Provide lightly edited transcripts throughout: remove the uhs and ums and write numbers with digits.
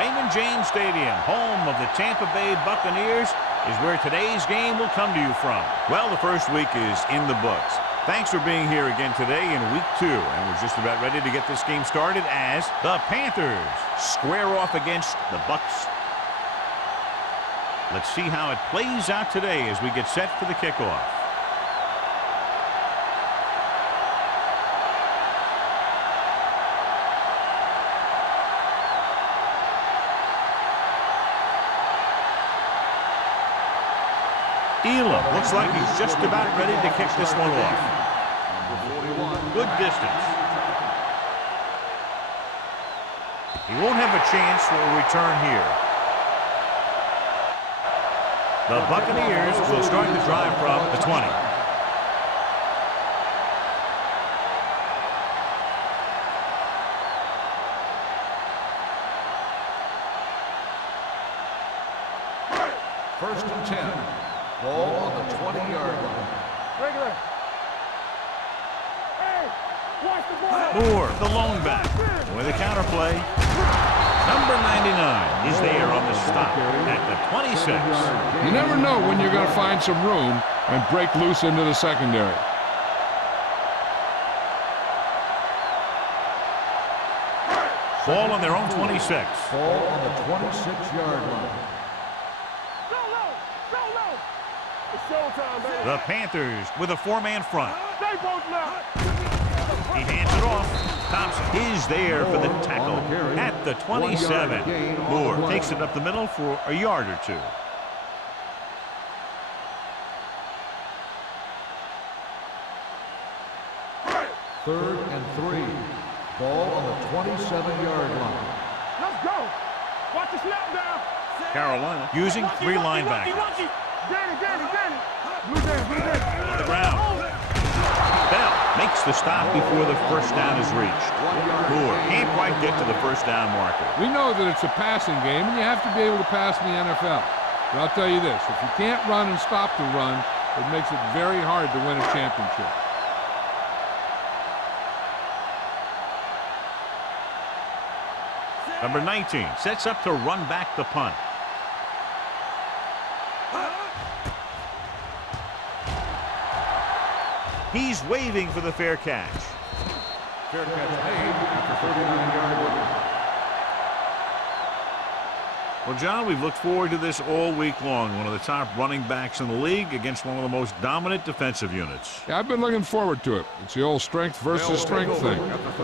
Raymond James Stadium, home of the Tampa Bay Buccaneers, is where today's game will come to you from. Well, the first week is in the books. Thanks for being here again today in week 2, and we're just about ready to get this game started as the Panthers square off against the Bucs. Let's see how it plays out today as we get set for the kickoff. Elam looks like he's just about ready to kick this one off. Good distance. He won't have a chance for a return here. The Buccaneers will start the drive from the 20. First and 10. Ball on the 20-yard line. Regular. Hey, watch the ball. Moore, the lone back. With a counter play. Number 99 is there on the stop at the 26. You never know when you're going to find some room and break loose into the secondary. Ball on their own 26. Ball on the 26-yard line. The Panthers with a 4-man front. He hands it off. Thompson is there for the tackle at the 27. Moore takes it up the middle for a yard or two. Third and 3. Ball on the 27-yard line. Let's go. Watch the snap down. Carolina using 3 linebackers. On the ground. Bell makes the stop before the first down is reached. Moore can't quite get to the first down marker. We know that it's a passing game, and you have to be able to pass in the NFL. But I'll tell you this, if you can't run and stop the run, it makes it very hard to win a championship. Number 19 sets up to run back the punt. He's waving for the fair catch. Fair catch made after 39-yard line. Well, John, we've looked forward to this all week long. One of the top running backs in the league against one of the most dominant defensive units. Yeah, I've been looking forward to it. It's the old strength versus strength thing.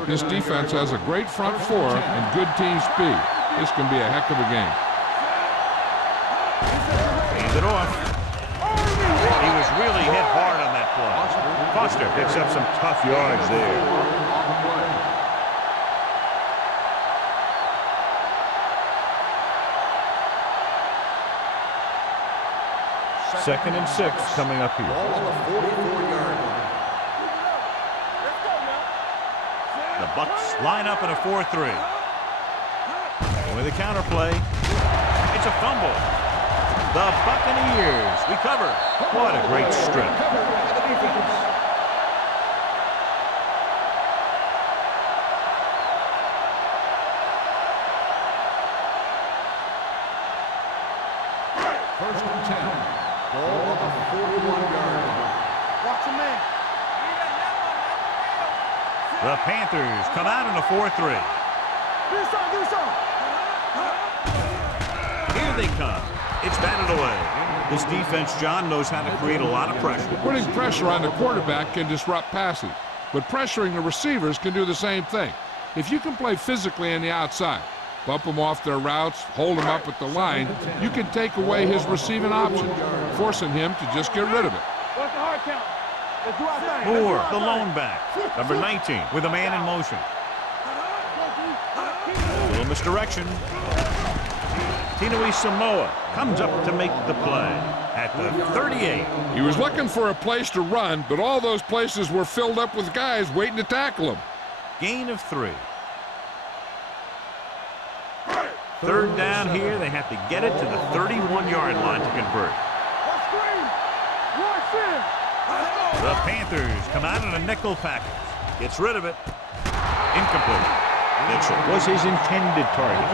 This defense has a great front four and good team speed. This can be a heck of a game. Hands it off. He was really hit hard on that play. Foster picks up some tough yards there. Second and 6 coming up here. Ball on the 44-yard line. The Bucs line up in a 4-3. With a counter play. It's a fumble. The Buccaneers recover. What a great strip. First and 10. Ball on the 41-yard line. Watch him in. The Panthers come out in a 4-3. Do something. Here they come. It's batted away. This defense, John, knows how to create a lot of pressure. Putting pressure on the quarterback can disrupt passing, but pressuring the receivers can do the same thing. If you can play physically on the outside, bump them off their routes, hold them up at the line, you can take away his receiving options, forcing him to just get rid of it. What's the hard count? Let's do our thing. Moore, the lone back. Number 19 with a man in motion. A little misdirection. Tinui Samoa comes up to make the play at the 38. He was looking for a place to run, but all those places were filled up with guys waiting to tackle him. Gain of 3. Third down here. They have to get it to the 31-yard line to convert. The Panthers come out in a nickel package. Gets rid of it. Incomplete. Mitchell was his intended target.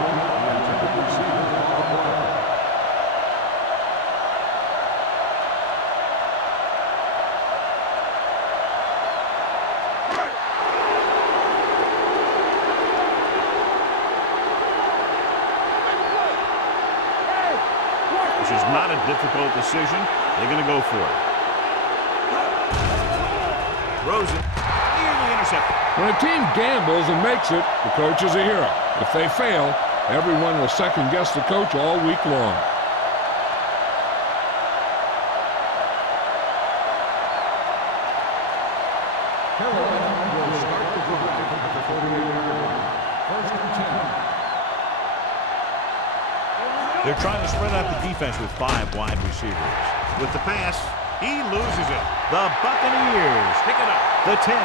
Which is not a difficult decision. They're going to go for it. Throws it. Nearly intercepted. When a team gambles and makes it, the coach is a hero. If they fail, everyone will second-guess the coach all week long. Carolina will start the drive at the 48-yard line. First and 10. They're trying to spread out the defense with 5 wide receivers. With the pass, he loses it. The Buccaneers pick it up. The 10.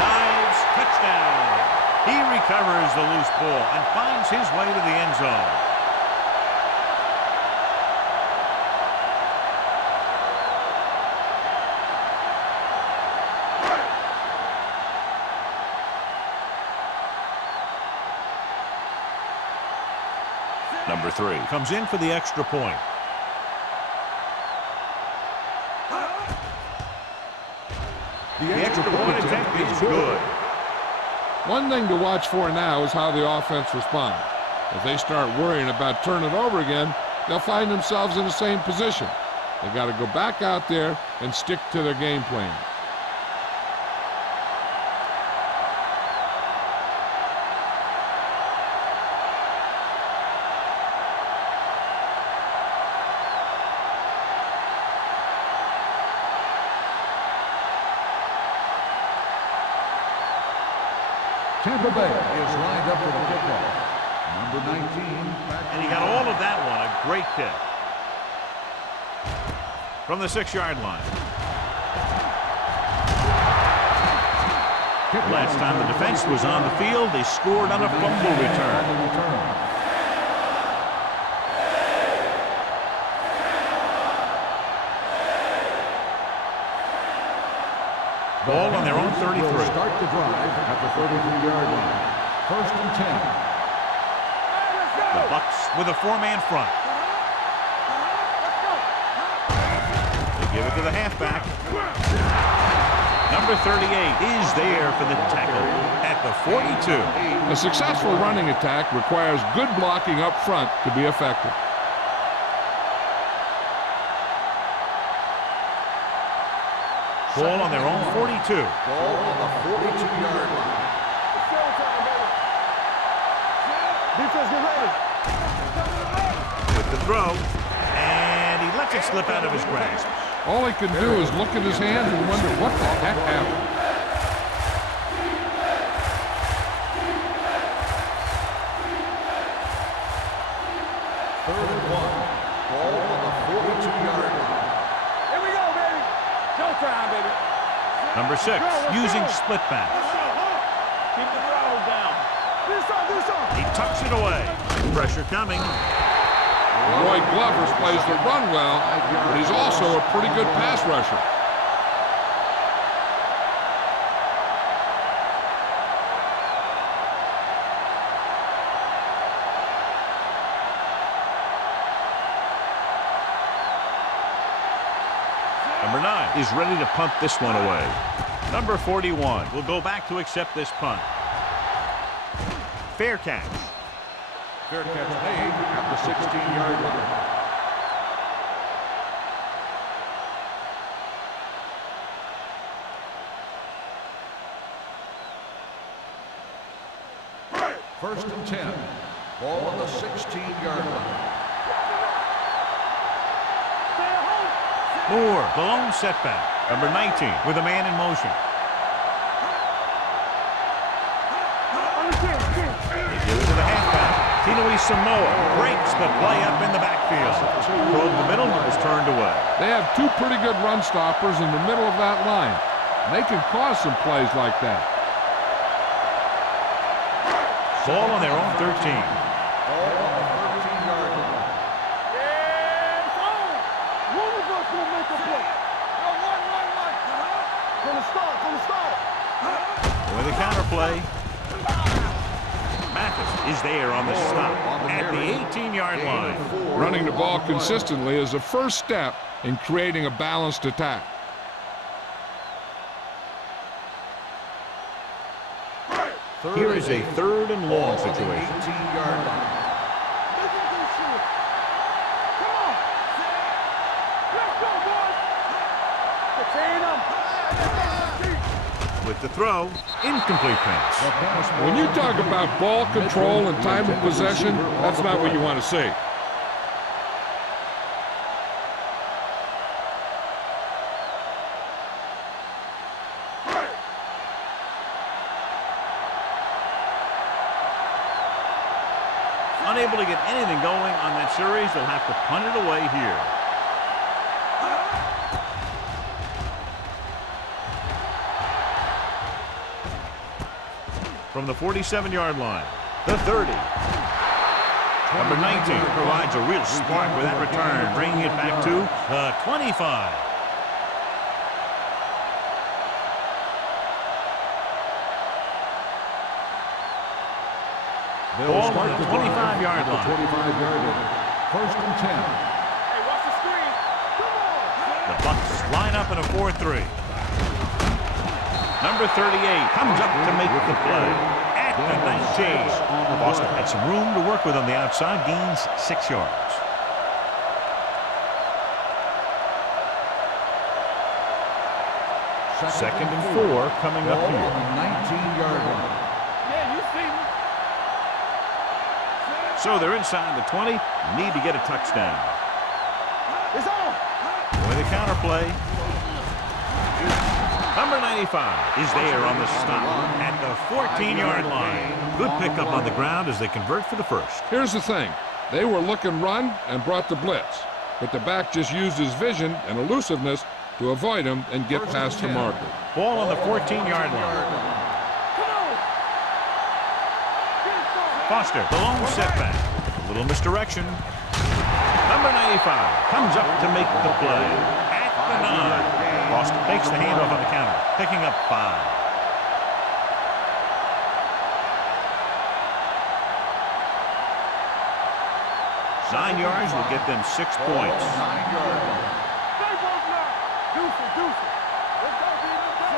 Dives. Touchdown. He recovers the loose ball and finds his way to the end zone. Number 3 comes in for the extra point. The extra point attempt is good. One thing to watch for now is how the offense responds. If they start worrying about turning it over again, they'll find themselves in the same position. They got to go back out there and stick to their game plan. Tampa Bay is lined up for the kickoff. Number 19. And he got all of that one. A great kick. From the 6-yard line. Last time the defense was on the field, they scored on a fumble return. Ball on their own 33. Will start the drive at the 33-yard line. First and 10. The Bucs with a 4-man front. They give it to the halfback. Number 38 is there for the tackle at the 42. A successful running attack requires good blocking up front to be effective. Ball on their own 42. Ball on the 42-yard line. Defense, get ready. With the throw, and he lets it slip out of his grasp. All he can do is look at his hands and wonder what the heck happened. Third and 1. Ball on the 42-yard line. Here we go, baby. Showtime, baby. Number 6, using split back. Keep the throw down. Do something. He tucks it away. Pressure coming. Roy Glover plays the run well, but he's also a pretty good pass rusher. Number 9 is ready to punt this one away. Number 41 will go back to accept this punt. Fair catch. Fair catch made at the 16-yard line. First and 10. Ball on the 16-yard line. Moore, the lone setback. Number 19 with a man in motion. They give it to the halfback. Tinoe Samoa breaks the play up in the backfield. Throw in the middle is turned away. They have 2 pretty good run stoppers in the middle of that line. They can cause some plays like that. Ball on their own 13. Ball on the 13-yard line. Yeah, it's on. One of us will make a play. Run. From the start. With a counter play. Mathis is there on the stop at the 18-yard line. Running the ball consistently is the first step in creating a balanced attack. Here is a 3rd and long situation. 18-yard line. With the throw, incomplete pass. When you talk about ball control and time of possession, that's not what you want to see. Unable to get anything going on that series, they'll have to punt it away here. From the 47-yard line, the 30. Number 19 provides a real spark with that return, bringing it back to the 25. Ball on the 25-yard line. 25-yard line. 1st and 10. Hey, watch the screen. Come on. The Bucs line up in a 4-3. Number 38 comes up to make the play at the 19. Boston had some room to work with on the outside, gains 6 yards. Second and 4 coming up Ball here. on the 19-yard line. Yeah, you see me. So they're inside the 20, need to get a touchdown. It's on. With a counter play. Number 95 is there on the stop at the 14-yard line. Good pickup on the ground as they convert for the first. Here's the thing. They were looking run and brought the blitz, but the back just used his vision and elusiveness to avoid him and get past the marker. Ball on the 14-yard line. Foster, the lone setback. A little misdirection. Number 95 comes up to make the play at the 9. Foster takes the handoff on the counter, picking up 5. Nine yards will get them 6 points. 9-yard line.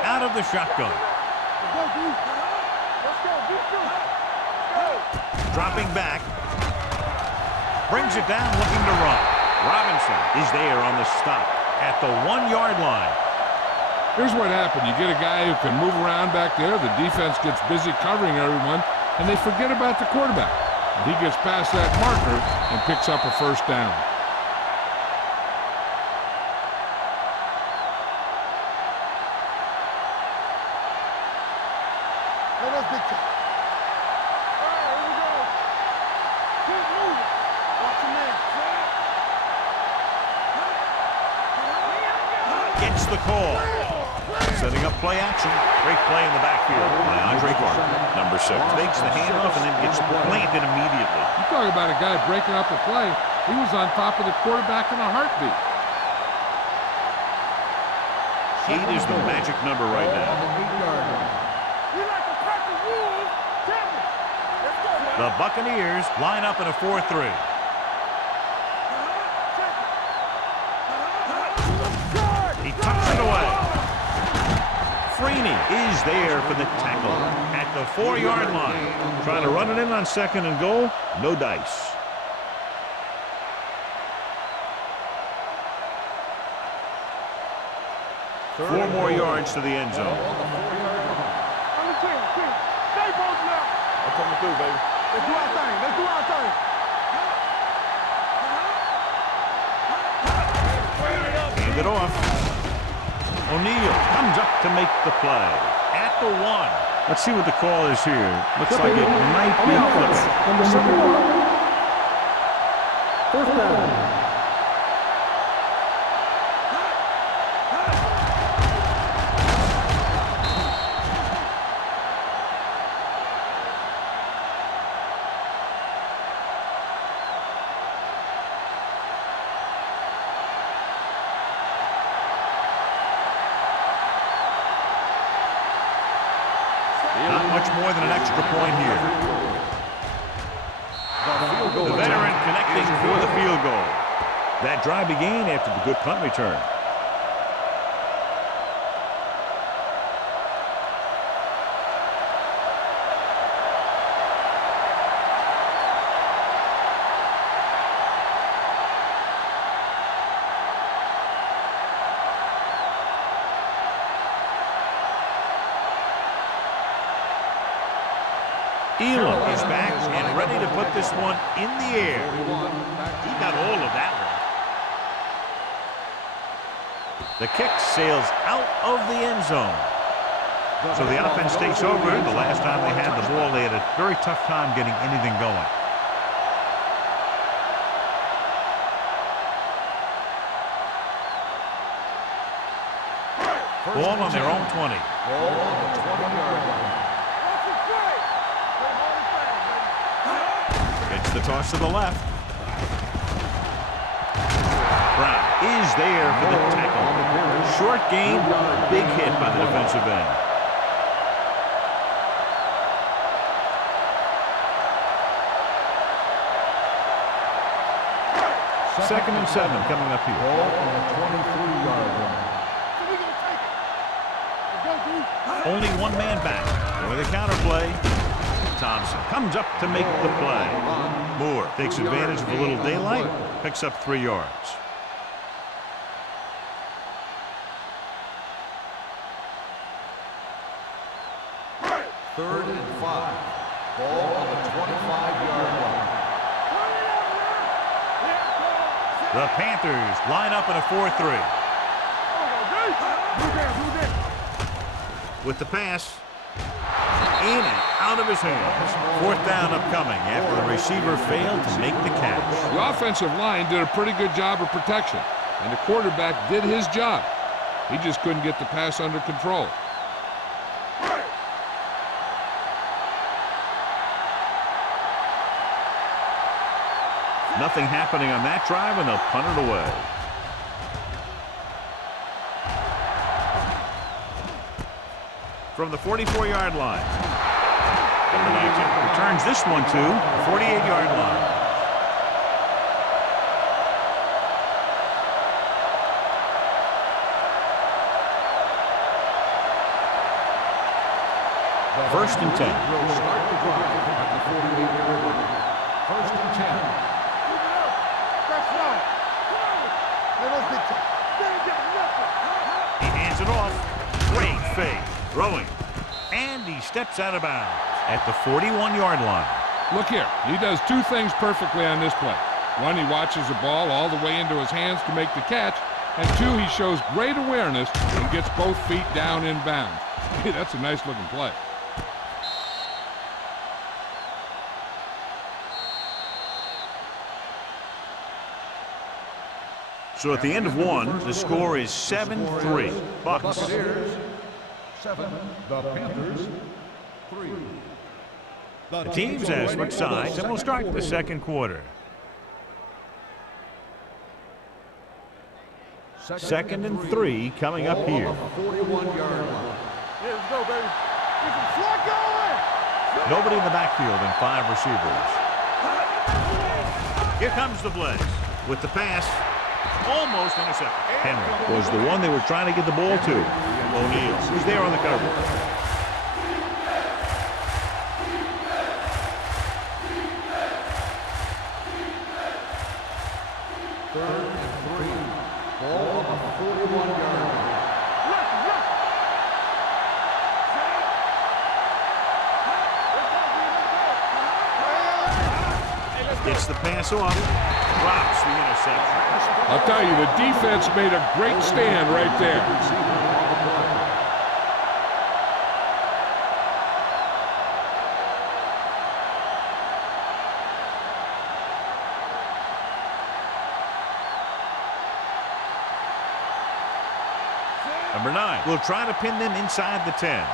Out of the shotgun. Dropping back. Brings it down, looking to run. Robinson is there on the stop at the 1-yard line. Here's what happened. You get a guy who can move around back there. The defense gets busy covering everyone, and they forget about the quarterback. He gets past that marker and picks up a first down. Gets the call. Setting up play action. Great play in the backfield by Andre Gardner. Number 6 takes the handoff and then gets planted immediately. You talk about a guy breaking up a play. He was on top of the quarterback in a heartbeat. 8 is the magic number right now. The Buccaneers line up in a 4-3. He tucks it away. Freeney is there for the tackle at the 4-yard line. Trying to run it in on 2nd and goal. No dice. Four more yards to the end zone. I'm coming through, baby. Let's do our thing. Let's do our thing. Hand it off. O'Neal comes up to make the play at the 1. Let's see what the call is here. Looks like it might be clipping. First down. Not much more than an extra point here. The veteran connecting for the field goal. That drive began after the good punt return. Elam is back and ready to put this one in the air. He got all of that one. The kick sails out of the end zone. So the offense takes over. The last time they had the ball, they had a very tough time getting anything going. Ball on their own 20. Ball on the 20-yard line. It's the toss to the left. Brown is there for the tackle. Short gain, big hit by the defensive end. Second and 7 coming up here. Ball on the 23-yard line. Only one man back. With a counter play. Thompson comes up to make the play. Moore takes advantage of a little daylight, picks up 3 yards. Third and 5. Ball on the 25-yard line. The Panthers line up in a 4-3. With the pass. In and out of his hands. 4th down upcoming after the receiver failed to make the catch. The offensive line did a pretty good job of protection, and the quarterback did his job. He just couldn't get the pass under control. Nothing happening on that drive, and they'll punt it away. From the 44-yard line. Number 19 returns this one to the 48-yard line. First and 10. Will start the drive at the 48-yard line. First and 10. He hands it off. Great fake. Throwing. And he steps out of bounds at the 41-yard line. Look here. He does 2 things perfectly on this play. 1, he watches the ball all the way into his hands to make the catch. And 2, he shows great awareness and gets both feet down in bounds. Hey, that's a nice-looking play. So at the end of 1, the score is 7-3. Bucks. Buccaneers 7. The Panthers 3. The teams have switched sides, and we'll start the second quarter. Second and 3 coming up here. 41-yard line. Here we go, baby. Get some slot going. Nobody in the backfield and 5 receivers. Here comes the blitz with the pass. Almost intercepted. Henry was the one they were trying to get the ball to. O'Neal was there on the coverage. Third and 3. Ball on the 41-yard line. Gets the pass off. Drops the interception. I'll tell you, the defense made a great stand right there. Number 9 will try to pin them inside the 10.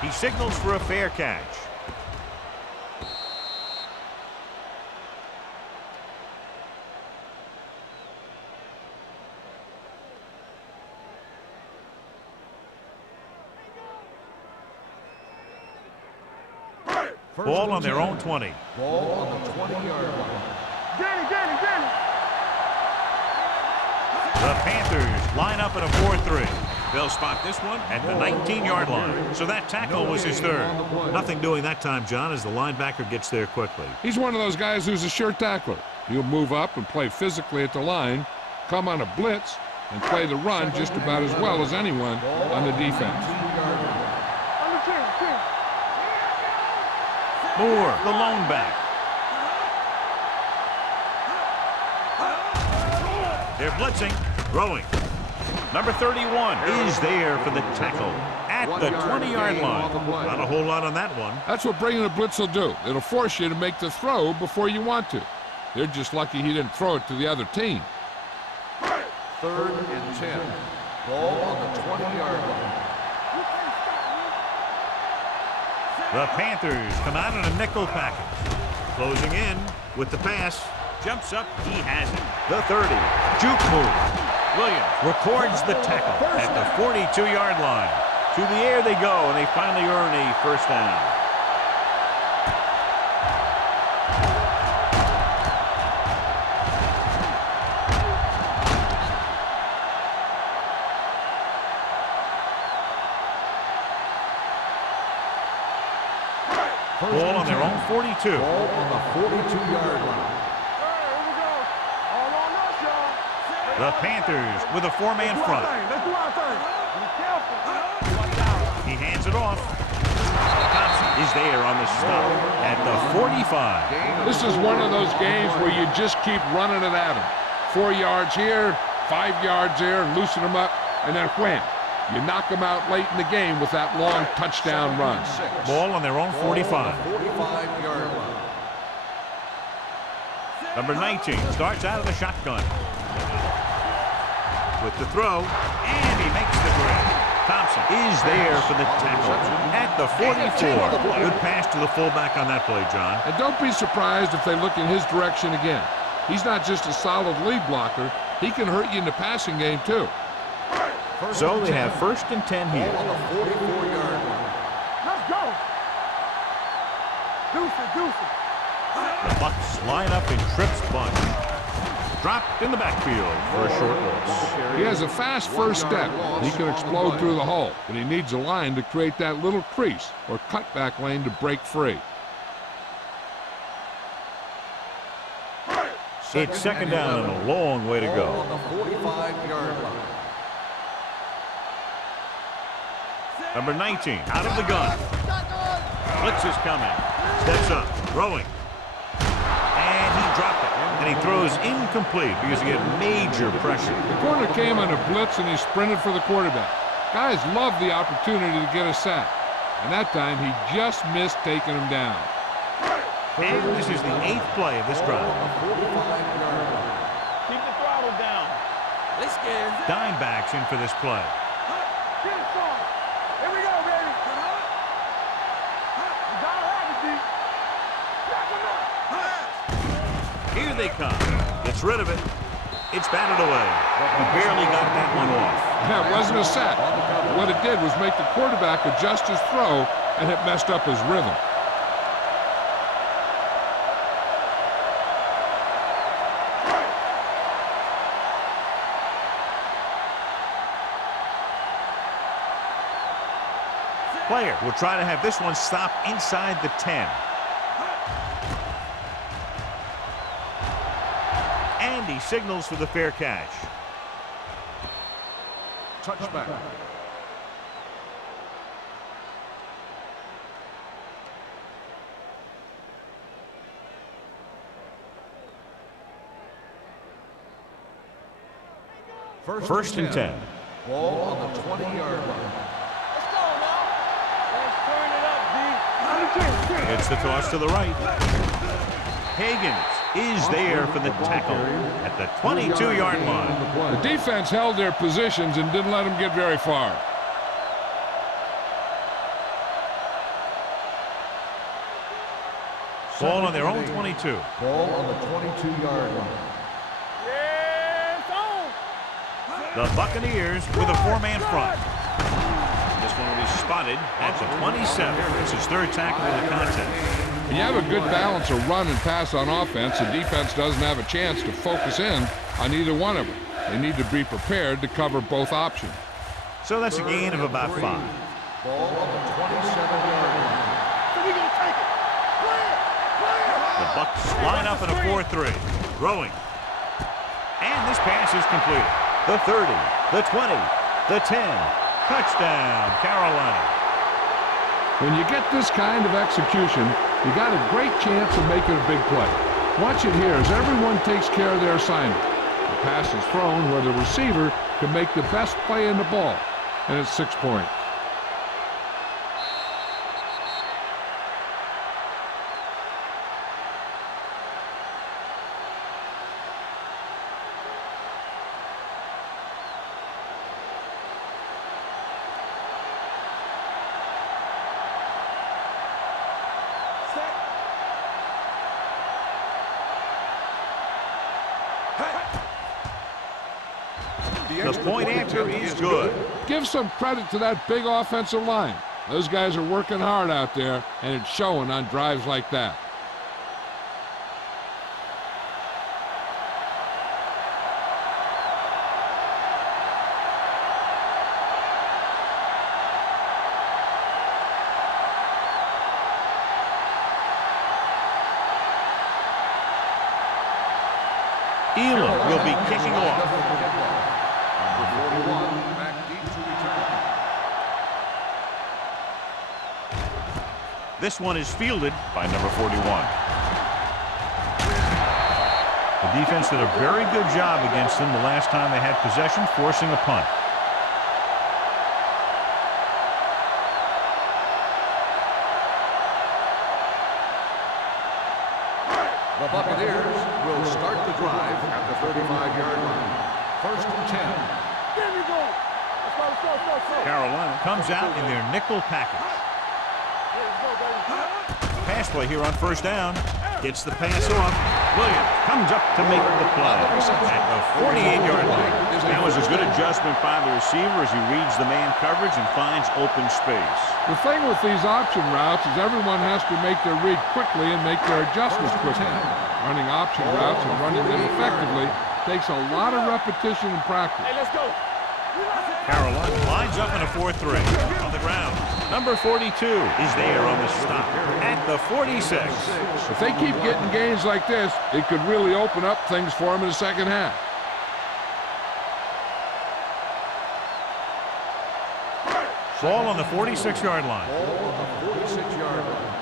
He signals for a fair catch. Ball on their own 20. Ball on the 20-yard line. Danny. The Panthers line up in a 4-3. They'll spot this one at the 19-yard line. So that tackle was his third. Nothing doing that time, John, as the linebacker gets there quickly. He's one of those guys who's a sure tackler. He'll move up and play physically at the line, come on a blitz, and play the run just about as well as anyone on the defense. Moore, the lone back. They're blitzing, throwing. Number 31 is there for the tackle at the 20-yard line. Not a whole lot on that one. That's what bringing a blitz will do. It'll force you to make the throw before you want to. They're just lucky he didn't throw it to the other team. 3rd and 10. Ball on the 20-yard line. The Panthers come out in a nickel package. Closing in with the pass. Jumps up, he has it. The 30, juke move. Williams records the tackle at the 42-yard line. To the air they go, and they finally earn a first down. Ball on their own 42. Ball on the 42-yard line. The Panthers with a 4-man front. Let's do our thing. Be careful. He hands it off. Thompson is there on the stop at the 45. This is one of those games where you just keep running it at him. 4 yards here, 5 yards there, and loosen them up, and then wham. You knock them out late in the game with that long touchdown run. Ball on their own 45. 45-yard line. Number 19 starts out of the shotgun. With the throw, and he makes the grab. Thompson is there for the tackle at the 44. Good pass to the fullback on that play, John. And don't be surprised if they look in his direction again. He's not just a solid lead blocker. He can hurt you in the passing game, too. So they have 1st and 10 here. Ball on the 44-yard line. Let's go. Deuce it. The Bucs line up in trips bunch. Dropped in the backfield for a short loss. He has a fast first step. He can explode through the hole, but he needs a line to create that little crease or cutback lane to break free. It's 2nd down and a long way to go. On the 45-yard line. Number 19 out of the gun. Blitz is coming. Steps up, throwing. And he dropped it. And he throws incomplete because he had major pressure. The corner came on a blitz and he sprinted for the quarterback. Guys love the opportunity to get a sack. And that time he just missed taking him down. And this is the 8th play of this drive. Keep the throttle down. They scared. Dime backs in for this play. Get it strong. Here we go, baby. You gotta have it, D. Back him up. Here they come. Gets rid of it. It's batted away. He barely got that one off. That wasn't a sack. What it did was make the quarterback adjust his throw, and it messed up his rhythm. Player will try to have this one stop inside the 10. And he signals for the fair catch. Touchback. First and 10. Ball on the 20-yard line. Let's go now. Let's turn it up, D. It's the toss to the right. Higgins is there for the tackle at the 22-yard line. The defense held their positions and didn't let them get very far. Ball on their own 22. Ball on the 22-yard line. Yes, on. The Buccaneers with a 4-man front. This one will be spotted at the 27. It's his third tackle of the contest. When you have a good balance of run and pass on offense, the defense doesn't have a chance to focus in on either one of them. They need to be prepared to cover both options. So that's a gain of about 5. Ball on the 27-yard line. So we gonna take it. Clear. The Bucks line up in a 4-3. Throwing. And this pass is completed. The 30, the 20, the 10. Touchdown, Carolina. When you get this kind of execution, you got a great chance of making a big play. Watch it here as everyone takes care of their assignment. The pass is thrown where the receiver can make the best play in the ball, and it's 6 points. The point after is good. Give some credit to that big offensive line. Those guys are working hard out there, and it's showing on drives like that. Elam will be kicking off. This one is fielded by number 41. The defense did a very good job against them the last time they had possession, forcing a punt. The Buccaneers will start the drive at the 35-yard line. First and 10. There we go. Let's go. Carolina comes out in their nickel package. Let's go, baby. Pass play here on first down. Gets the pass off. Williams comes up to make the play at the 48-yard line. That was a good adjustment by the receiver as he reads the man coverage and finds open space. The thing with these option routes is everyone has to make their read quickly and make their adjustments quickly. Running option routes and running them effectively takes a lot of repetition and practice. Hey, let's go. Carolina lines up in a 4-3 on the ground. Number 42 is there on the stop at the 46. If they keep getting gains like this, it could really open up things for them in the second half. Ball on the 46-yard line. Ball on the 46-yard line.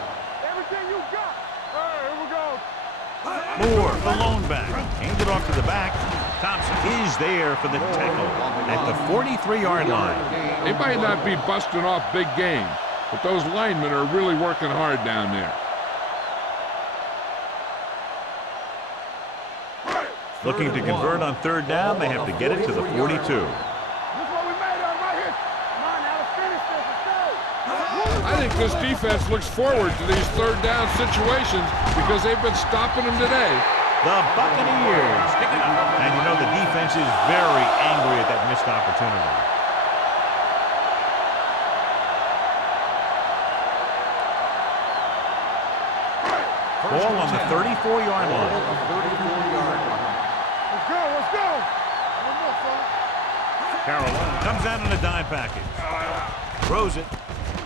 Everything you got. All right, here we go. Moore, the lone back. Hand it off to the back. Thompson is there for the tackle at the 43-yard line. They might not be busting off big games, but those linemen are really working hard down there. Looking to convert on third down, they have to get it to the 42. This is what we made of right here. Come on now, let's finish this. Let's go. I think this defense looks forward to these third down situations because they've been stopping them today. The Buccaneers pick it up. And you know the defense is very angry at that missed opportunity. Ball on the 34-yard line. Let's go. One more, fella. Carolina comes out in a dime package. Throws it.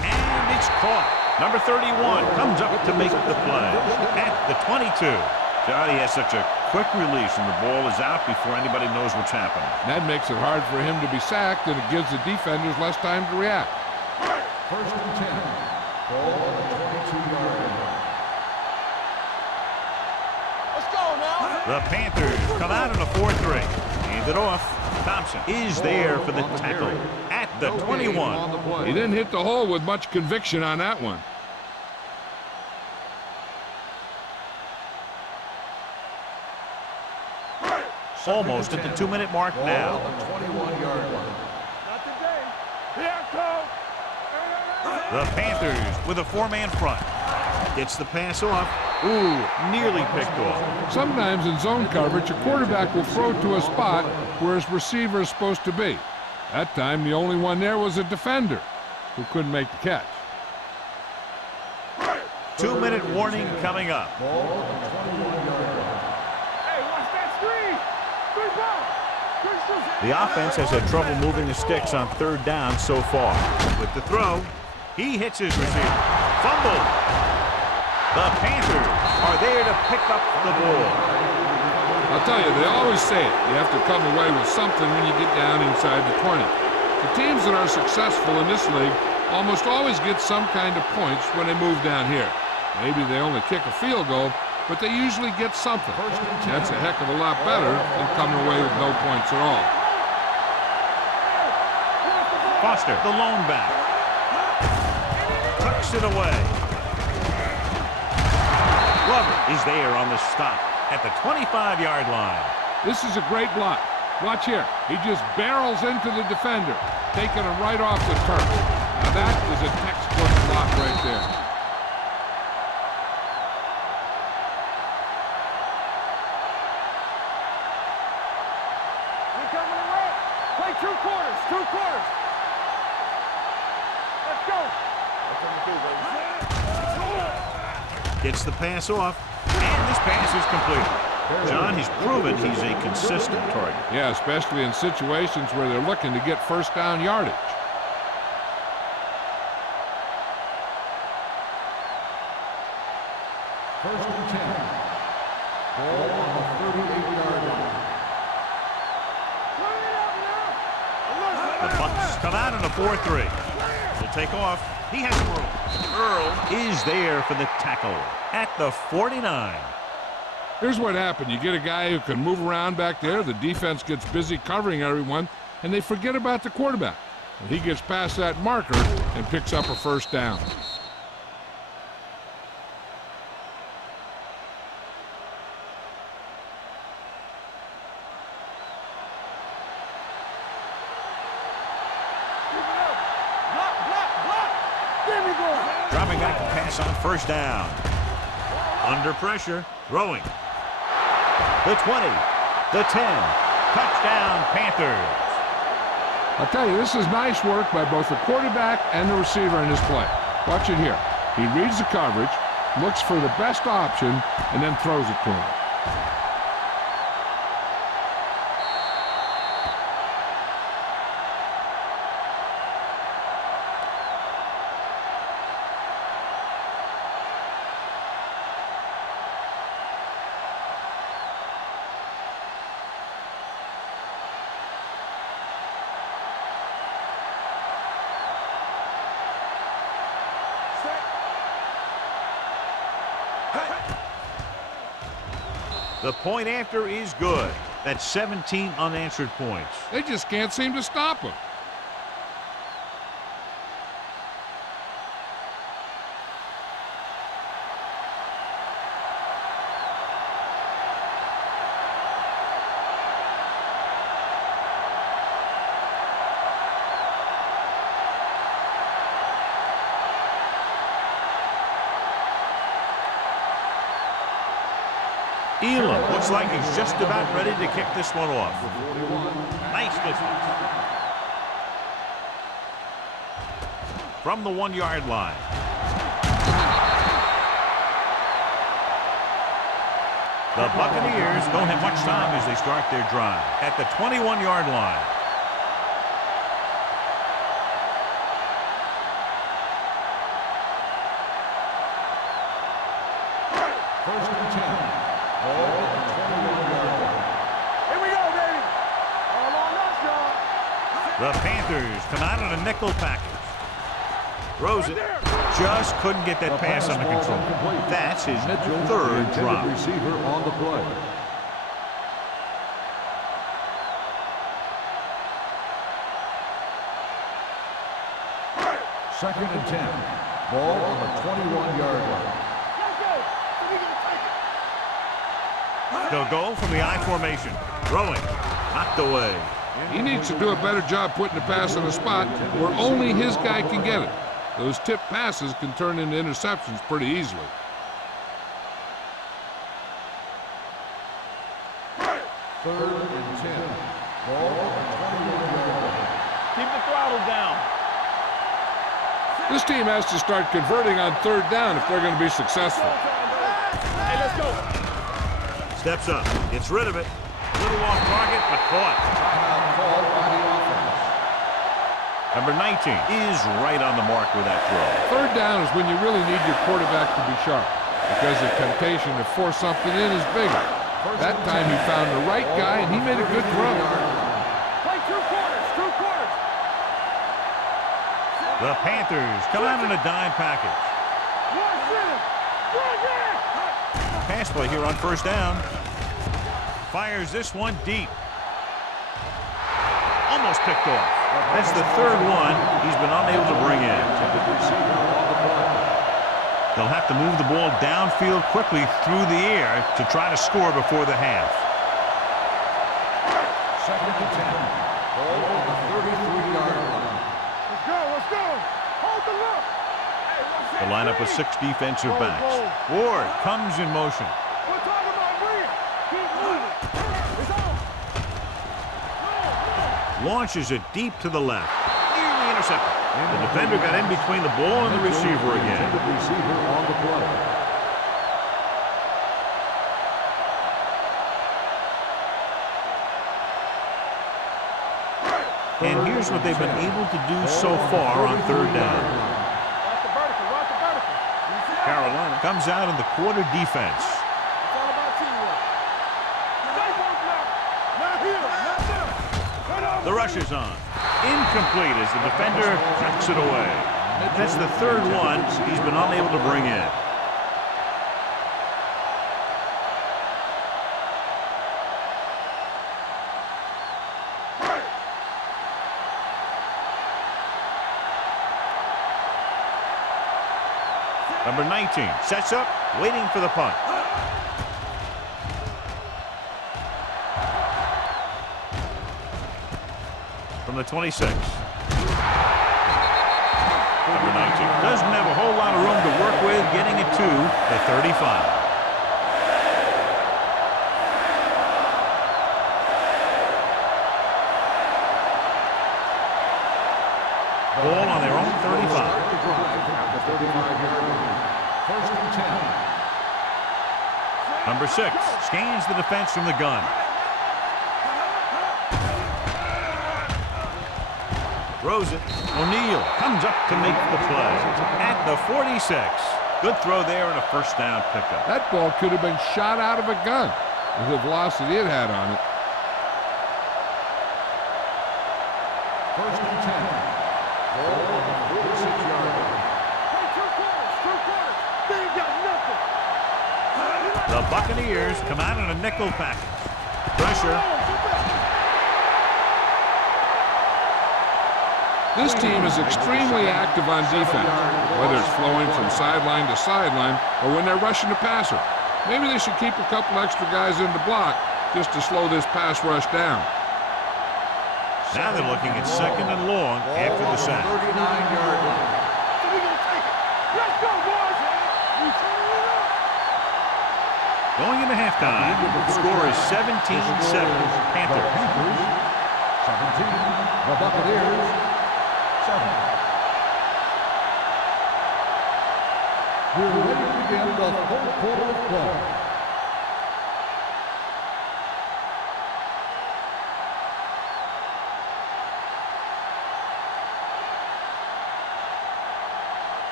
And it's caught. Number 31 comes up to make the play at the 22. Johnny has such a quick release, and the ball is out before anybody knows what's happening. That makes it hard for him to be sacked, and it gives the defenders less time to react. First and 10. Ball on the 22-yard line. Let's go now. The Panthers come out in a 4-3. Hand it off. Thompson is there for the tackle at the 21. He didn't hit the hole with much conviction on that one. Almost at the 2-minute mark now. Ball on the 21-yard line. Not today. Here I come. The Panthers with a 4-man front. Gets the pass off. Ooh, nearly picked off. Sometimes in zone coverage, a quarterback will throw to a spot where his receiver is supposed to be. That time, the only one there was a defender. who couldn't make the catch. 2-minute warning coming up. Hey, watch that screen. Good ball. Good shoot. The offense has had trouble moving the sticks on 3rd down so far. With the throw, he hits his receiver. Fumble. The Panthers are there to pick up the ball. I'll tell you, they always say it. You have to come away with something when you get down inside the 20. The teams that are successful in this league almost always get some kind of points when they move down here. Maybe they only kick a field goal, but they usually get something. That's a heck of a lot better than coming away with no points at all. Foster, the lone back. Tucks it away. Glover is there on the stop at the 25-yard line. This is a great block. Watch here. He just barrels into the defender, taking him right off the turf. Now that is a textbook block right there. We coming away. Play 2 quarters. 2 quarters. Let's go. That's what we do, baby. Gets the pass off, and this pass is complete. John, he's proven he's a consistent target. Yeah, especially in situations where they're looking to get 1st down yardage. First and 10. Ball on the 38-yard line. The Bucks come out in a 4-3. He'll take off. He has room. Earl is there for the tackle at the 49. Here's what happened. You get a guy who can move around back there. The defense gets busy covering everyone, and they forget about the quarterback. And he gets past that marker and picks up a 1st down. Dropping back to pass on 1st down. Under pressure, throwing. The 20, the 10. Touchdown, Panthers. I'll tell you, this is nice work by both the quarterback and the receiver in this play. Watch it here. He reads the coverage, looks for the best option, and then throws it to him. The point after is good. That's 17 unanswered points. They just can't seem to stop him. Elam looks like he's just about ready to kick this one off. Nice distance. From the 1-yard line. The Buccaneers don't have much time as they start their drive at the 21-yard line. First and 10. Ball on the 21-yard line. Here we go, baby. All on us, y'all. The Panthers come out in a nickel package. Throws it. Just couldn't get that pass under control. That's his 3rd drop. Receiver on the play. Second and 10. Ball on the 21-yard line. Let's go. We gonna take it. They'll go from the I formation. Throwing. Knocked away. He needs to do a better job putting the pass on a spot where only his guy can get it. Those tip passes can turn into interceptions pretty easily. Third and 10. Ball on the 21-yard line. Keep the throttle down. This team has to start converting on third down if they're going to be successful. Hey, let's go. Steps up. Gets rid of it. A little off target, but caught. Timeout called by the offense. Number 19 is right on the mark with that throw. Third down is when you really need your quarterback to be sharp because the temptation to force something in is bigger. That time he found the right guy, and he made a good throw. Play two quarters, two quarters. The Panthers come out in a dime package. One center, one there. Pass play here on first down. Fires this one deep. Almost picked off. That's the third one he's been unable to bring in. They'll have to move the ball downfield quickly through the air to try to score before the half. Second and 10. Ball on the 33-yard line. Let's go, let's go. Hold the look. The lineup with 6 defensive backs. Ward comes in motion. We're talking about Reed. Keep moving. It's on. Launches it deep to the left. Nearly intercepted. The defender got in between the ball and the receiver again. The receiver on the play. And here's what they've been able to do so far on third down. Watch the vertical, watch the vertical. Carolina comes out in the quarter defense. It's all about teamwork. Stay on block. Not here, not there. Cut off. The rush is on. Incomplete as the defender knocks it away. That's the third one he's been unable to bring in. Number 19 sets up, waiting for the punt. From the 26. Number 19 doesn't have a whole lot of room to work with, getting it to the 35. Ball on their own 35. First and 10. Number 6 scans the defense from the gun. Throws it. O'Neal comes up to make the play at the 46. Good throw there and a first down pickup. That ball could have been shot out of a gun with the velocity it had on it. First and 10. Ball on the 46-yard line. Play two quarters, two quarters. They ain't got nothing. The Buccaneers come out in a nickel package. Pressure. This team is extremely active on defense, whether it's flowing from sideline to sideline or when they're rushing the passer. Maybe they should keep a couple extra guys in the block just to slow this pass rush down. Now they're looking at second and long after the sack. 39-yard line. So we gonna take it. Let's go, boys. We turn it up. Going into halftime, the score is 17-7 Panthers. 17. The Buccaneers 7. We're ready to begin the fourth quarter of play.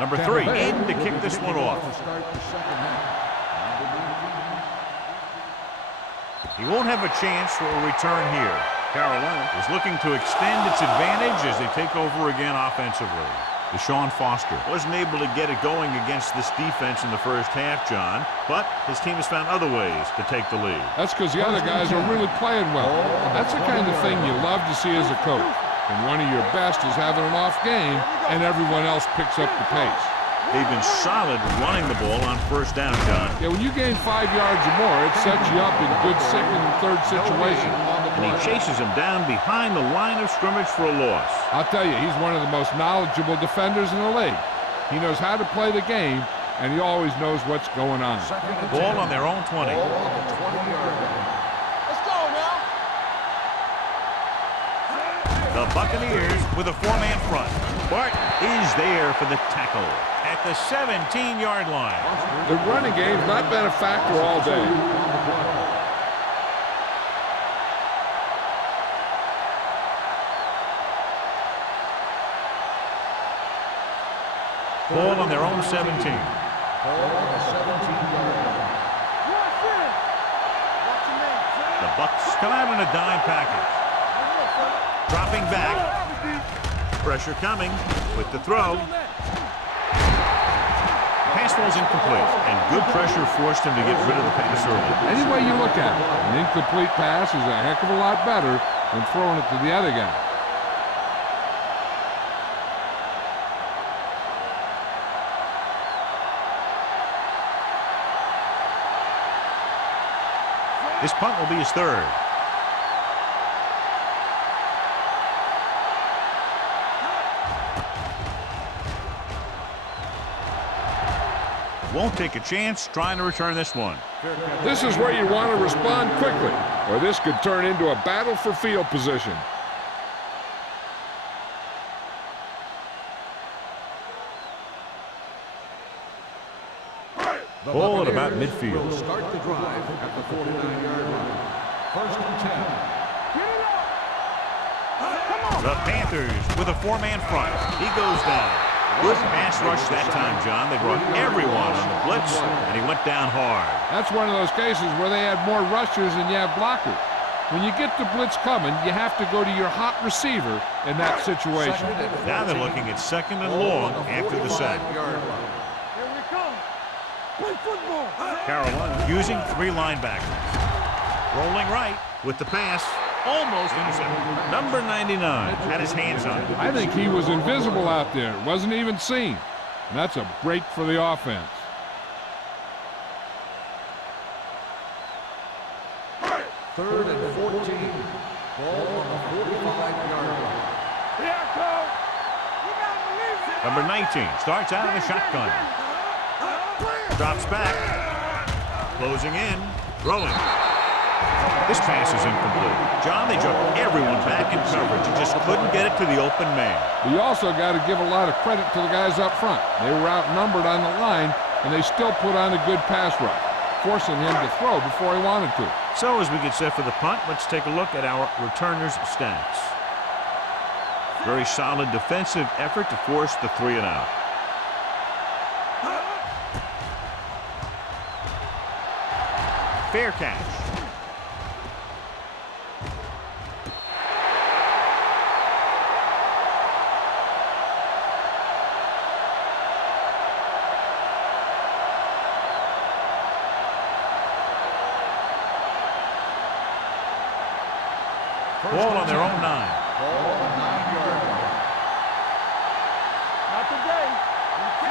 Number 3 in to kick this one off. He won't have a chance for a return here. Carolina is looking to extend its advantage as they take over again offensively. Deshaun Foster wasn't able to get it going against this defense in the first half, John, but his team has found other ways to take the lead. That's because the other guys are really playing well. That's the kind of thing you love to see as a coach. When one of your best is having an off game and everyone else picks up the pace. They've been solid running the ball on first down, John. Yeah, when you gain 5 yards or more, it sets you up in good second and third situations. And he chases him down behind the line of scrimmage for a loss. I'll tell you, he's one of the most knowledgeable defenders in the league. He knows how to play the game, and he always knows what's going on. Ball on their own 20. Ball on the 20-yard line. Let's go now. The Buccaneers with a 4-man front. Barton is there for the tackle at the 17-yard line. The running game's not been a factor all day. Ball on their own 17. The Bucs come out in a dime package. Dropping back. Pressure coming with the throw. Pass ball's incomplete, and good pressure forced him to get rid of the pass early. Any way you look at it, an incomplete pass is a heck of a lot better than throwing it to the other guy. This punt will be his third. Won't take a chance trying to return this one. This is where you want to respond quickly, or this could turn into a battle for field position. Ball at about midfield. Start the drive at the 49-yard line. First and 10. The Panthers with a 4-man front. He goes down. Good pass rush that time, John. They brought everyone on the blitz, and he went down hard. That's one of those cases where they had more rushers than you have blockers. When you get the blitz coming, you have to go to your hot receiver in that situation. Now they're looking at second and long after the sack. Play football. Carolina using 3 linebackers. Rolling right with the pass. Almost intercepted. Number 99 had his hands on it. I think he was invisible out there. It wasn't even seen. And that's a break for the offense. Third and 14. Ball on the 45-yard line. Here I come. You gotta believe it. Number 19 starts out in the shotgun. Drops back. Closing in. Throwing. This pass is incomplete. John, they jumped everyone back in coverage. You just couldn't get it to the open man. You also got to give a lot of credit to the guys up front. They were outnumbered on the line, and they still put on a good pass rush, forcing him to throw before he wanted to. So as we get set for the punt, let's take a look at our returners' stats. Very solid defensive effort to force the 3 and out. Fair catch. Ball on their own 9. Ball on the 9-yard line. Not today.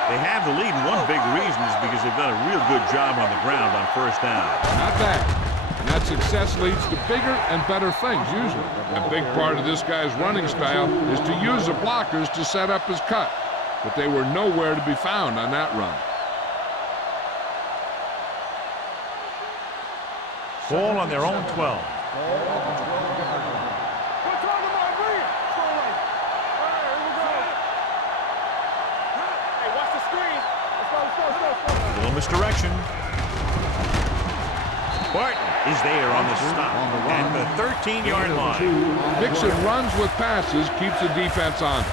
They have the lead, and one big reason is because they've done a real good job on the ground on first down. Not bad. And that success leads to bigger and better things, usually. A big part of this guy's running style is to use the blockers to set up his cut. But they were nowhere to be found on that run. Ball on their own 12. Ball on the 12-yard line. We're talking about Bria. All right, here we go. Hey, watch the screen. Let's go. A little misdirection. Barton is there on the stop at the 13-yard line. Mixing runs with passes keeps the defense on.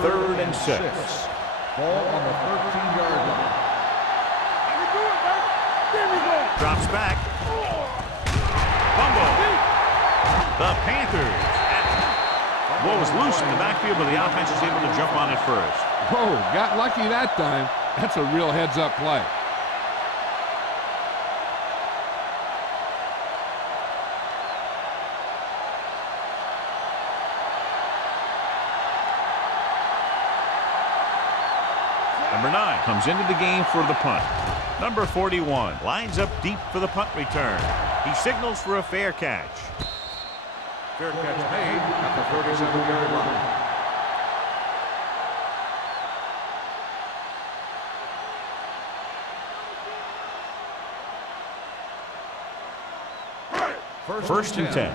Third and 6. Ball on the 13-yard line. I can do it, baby. There we go. Drops back. Fumble. The Panthers. Ball was loose in the backfield, but the offense is able to jump on it first. Whoa, got lucky that time. That's a real heads-up play. Number 9 comes into the game for the punt. Number 41 lines up deep for the punt return. He signals for a fair catch. Fair catch made at the 37-yard line. First and 10.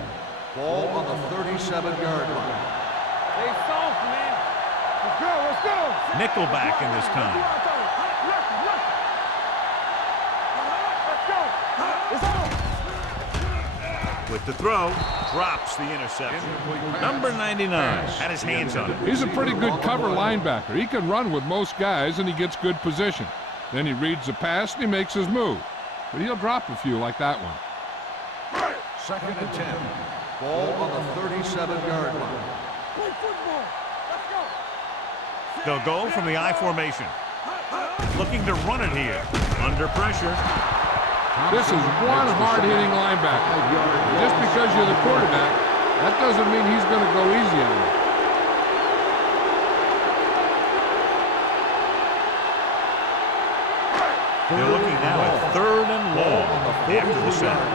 Ball on the 37-yard line. Stay soft, man. Let's go, let's go. Nickelback in this time. Let's go. It's on. With the throw, drops the interception. Number 99 had his hands on it. He's a pretty good cover linebacker. He can run with most guys, and he gets good position. Then he reads the pass, and he makes his move. But he'll drop a few like that one. Second and 10. Ball on the 37-yard line. Play football. Let's go. They'll go from the I formation. Looking to run it here. Under pressure. This is one hard-hitting linebacker. Just because you're the quarterback, that doesn't mean he's going to go easy on you. They're looking now at 3rd and long after the center.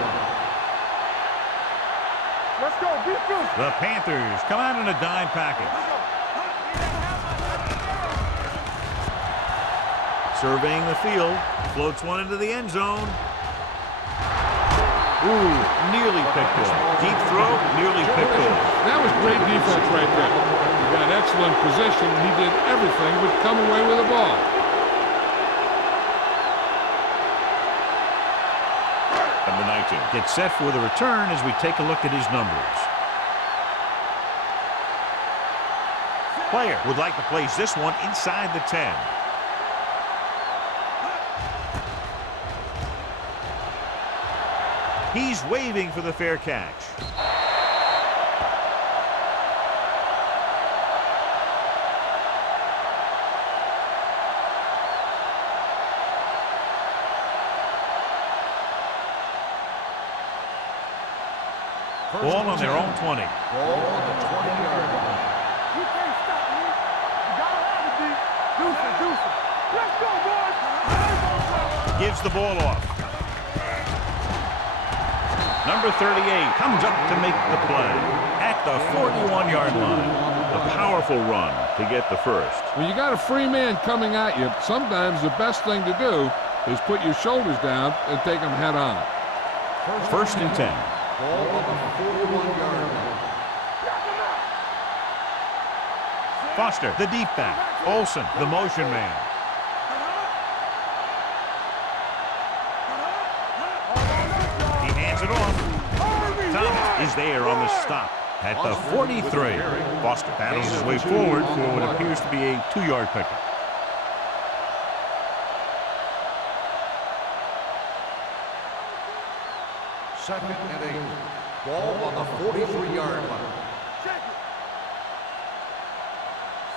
Let's go. Defense. The Panthers come out in a dime package. Surveying the field, floats one into the end zone. Ooh, nearly picked off. Deep throw, nearly picked off. That was great defense right there. He got excellent position. He did everything but come away with the ball. Number 19 gets set for the return as we take a look at his numbers. Player would like to place this one inside the 10. He's waving for the fair catch. Ball on their own 20. Ball on the 20-yard line. You can't stop me. You gotta have it, D. Deuce it. Let's go, boys. Gives the ball off. Number 38 comes up to make the play at the 41-yard line. A powerful run to get the first. When you got a free man coming at you, sometimes the best thing to do is put your shoulders down and take him head on. First and 10. Ball on the 41-yard line. Foster, the deep back. Olsen, the motion man. He hands it off. Thomas is there on the stop at the 43. Foster battles his way forward for what appears to be a 2-yard pickup. Second and 8. Ball on the 43-yard line.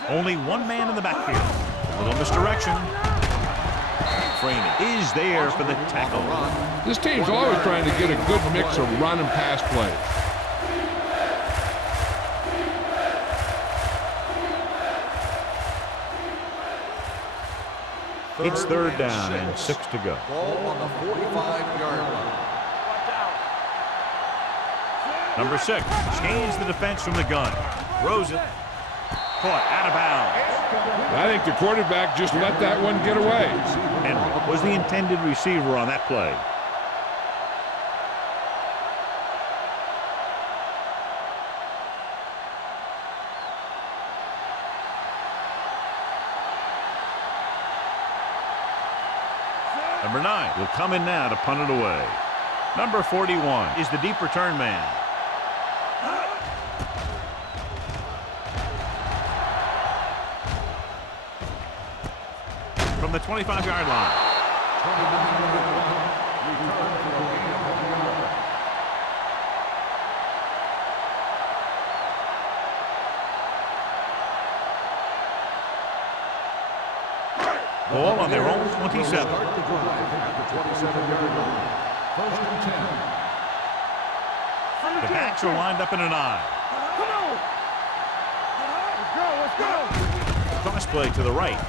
Only one man in the backfield. A little misdirection. Freeman is there for the tackle. This team's always trying to get a good mix of run and pass plays. It's 3rd down and 6 to go. Ball on the 45-yard line. Number 6 scans the defense from the gun. Throws it. Caught out of bounds. I think the quarterback just let that one get away. Henry was the intended receiver on that play. Number 9 will come in now to punt it away. Number 41 is the deep return man. From the 25-yard line. Ball on their own 27. Start the drive at the 27-yard line. First and 10. The backs are lined up in an I. Come on. Let's go. Cross play to the right.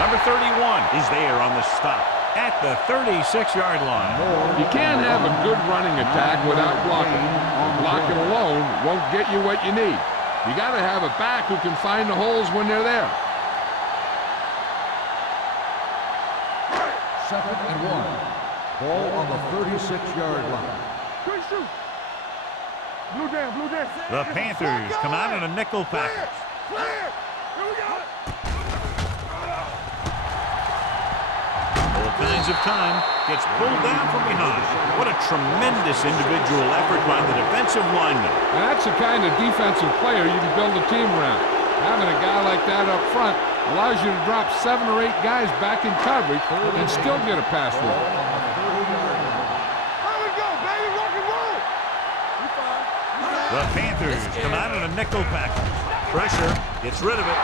Number 31 is there on the stop at the 36-yard line. You can't have a good running attack without blocking. Blocking alone won't get you what you need. You got to have a back who can find the holes when they're there. 2nd and 1. Ball on the 36-yard line. Good shoot. Blue down, blue down. The Panthers come out in a nickel package. Clear. Here we go. All kinds of time. Gets pulled down from behind. What a tremendous individual effort by the defensive lineman. And that's the kind of defensive player you can build a team around. Having a guy like that up front allows you to drop 7 or 8 guys back in coverage and still get a pass through. The Panthers come out in a nickel package. Pressure, gets rid of it.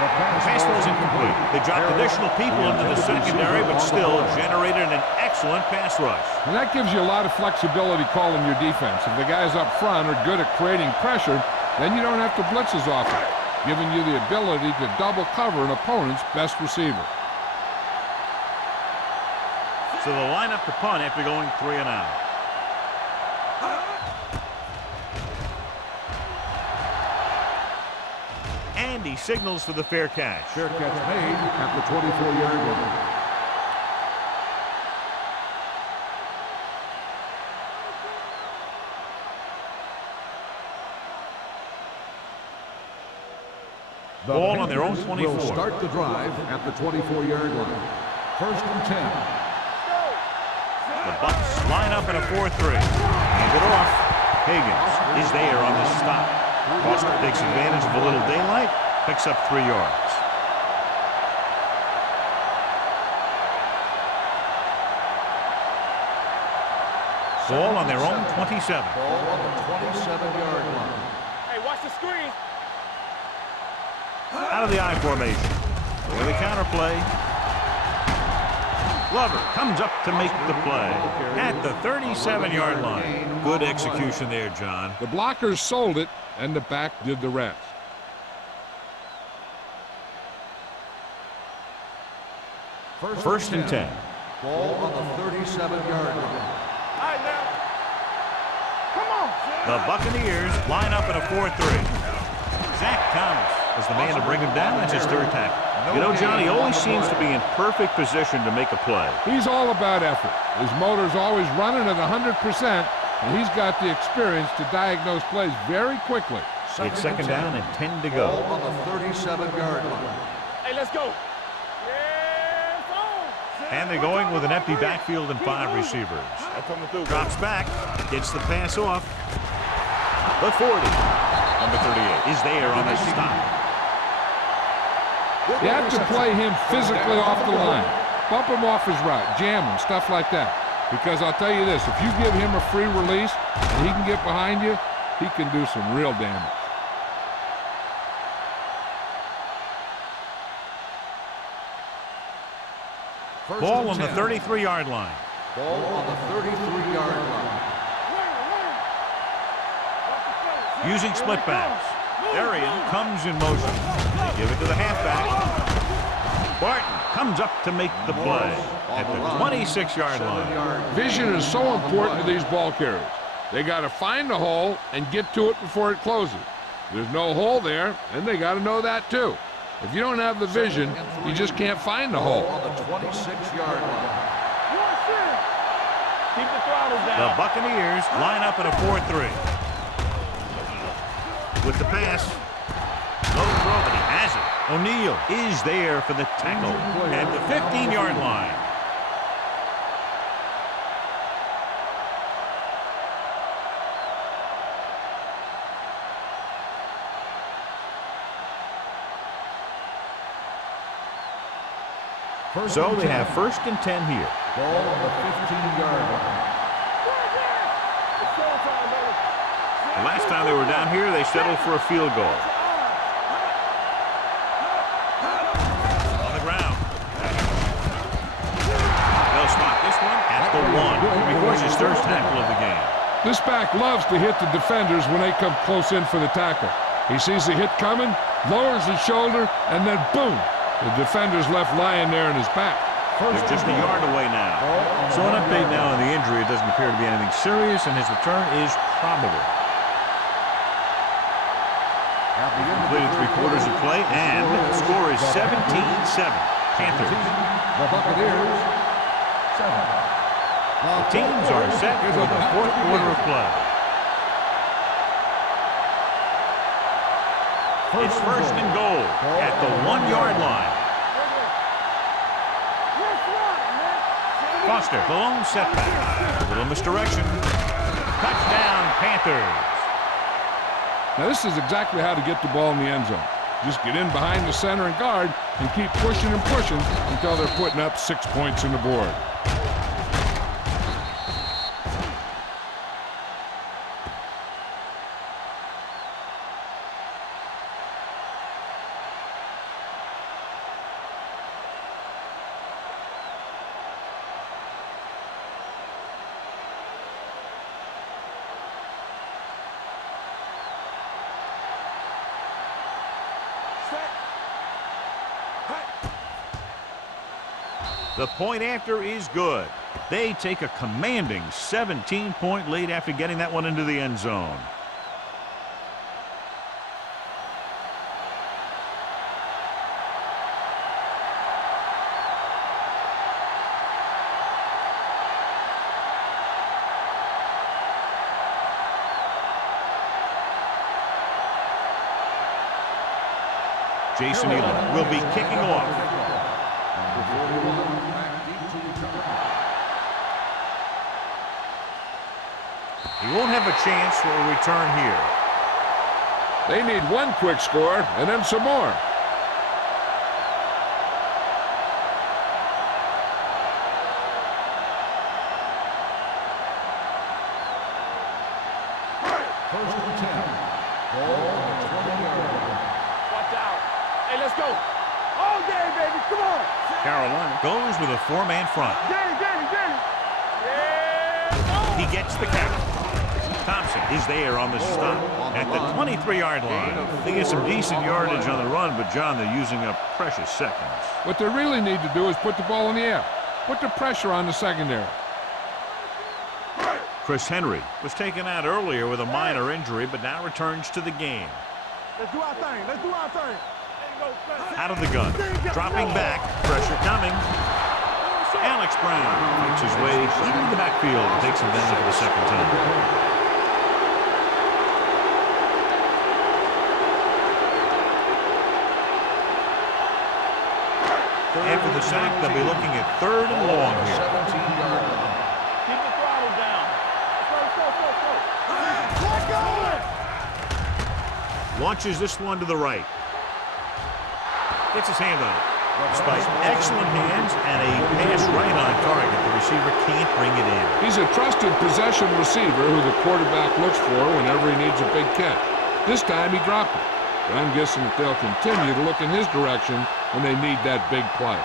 The pass was incomplete. They dropped additional people into the secondary, but still generated an excellent pass rush. And that gives you a lot of flexibility calling your defense. If the guys up front are good at creating pressure, then you don't have to blitz as often, giving you the ability to double cover an opponent's best receiver. So they'll line up to punt after going 3 and out. And he signals for the fair catch. Fair catch made at the 24-yard line. The Ball on their own Panthers 24. will start the drive at the 24-yard line. 1st and 10. The Bucs line up in a 4-3. Hand it off. Higgins is there on the stop. Foster takes advantage of a little daylight, picks up 3 yards. Ball on their own 27. Ball on the 27-yard line. Hey, watch the screen. Out of the I formation. With a counterplay. Glover comes up to make the play at the 37-yard line. Good execution there, John. The blockers sold it, and the back did the rest. First and 10. Ball on the 37-yard line. All right, now. Come on. The Buccaneers line up in a 4-3. Zach Thomas is the man to bring him down. That's his 3rd tackle. You know, John, he always seems to be in perfect position to make a play. He's all about effort. His motor's always running at 100%, and he's got the experience to diagnose plays very quickly. It's 2nd down and 10 to go. Ball on the 37-yard line. Hey, let's go. And they're going with an empty backfield and 5 receivers. Drops back, gets the pass off. The 40. Number 38 is there on the stop. You have to play him physically off the line. Bump him off his route, jam him, stuff like that. Because I'll tell you this, if you give him a free release and he can get behind you, he can do some real damage. Ball on the 33-yard line. Ball on the 33-yard line. Using split backs. Arian comes in motion. They give it to the halfback. Barton comes up to make the play at the 26-yard line. Vision is so important to these ball carriers. They got to find the hole and get to it before it closes. There's no hole there, and they got to know that too. If you don't have the vision, you just can't find the hole. On the 26-yard line. Keep the throttles down. The Buccaneers line up in a 4-3. With the pass. Low throw, but he has it. O'Neal is there for the tackle at the 15-yard line. So they have 1st and 10 here. Ball on the 15-yard line. The last time they were down here, they settled for a field goal. On the ground. They'll spot this one at the 1 before his 3rd tackle of the game. This back loves to hit the defenders when they come close in for the tackle. He sees the hit coming, lowers his shoulder, and then boom, the defender's left lying there in his back. They're just a yard away now. So an update now on the injury. It doesn't appear to be anything serious, and his return is probable. Completed 3 quarters of play, and the score is 17-7. Panthers. The Buccaneers The teams are set for the fourth quarter of play. It's first and goal at the 1-yard line. Foster, the lone setback. A little misdirection. Touchdown, Panthers. Now this is exactly how to get the ball in the end zone. Just get in behind the center and guard and keep pushing and pushing until they're putting up 6 points on the board. The point after is good. They take a commanding 17-point lead after getting that one into the end zone. Jason Elam will be kicking off. He won't have a chance for a return here. They need one quick score and then some more. First and 10. Ball at the 20-yard line. Watch out. Hey, let's go. All game, baby. Come on. Carolina goes with a 4-man front. Get it, get it, get it. Yeah. He gets the count. Thompson is there on the stop at the 23-yard line. They get some decent yardage on the run, but, John, they're using up precious seconds. What they really need to do is put the ball in the air. Put the pressure on the secondary. Chris Henry was taken out earlier with a minor injury, but now returns to the game. Let's do our thing. Let's do our thing. Out of the gun. Dropping back. Pressure coming. Alex Brown makes his way into the backfield and takes him down for the second time. After the sack, they'll be looking at 3rd and long here. 17-yard line. Keep the throttle down. Go. Launches this one to the right. Gets his hand on it. Despite excellent hands and a pass right on target, the receiver can't bring it in. He's a trusted possession receiver who the quarterback looks for whenever he needs a big catch. This time he dropped it. But I'm guessing that they'll continue to look in his direction when they need that big play.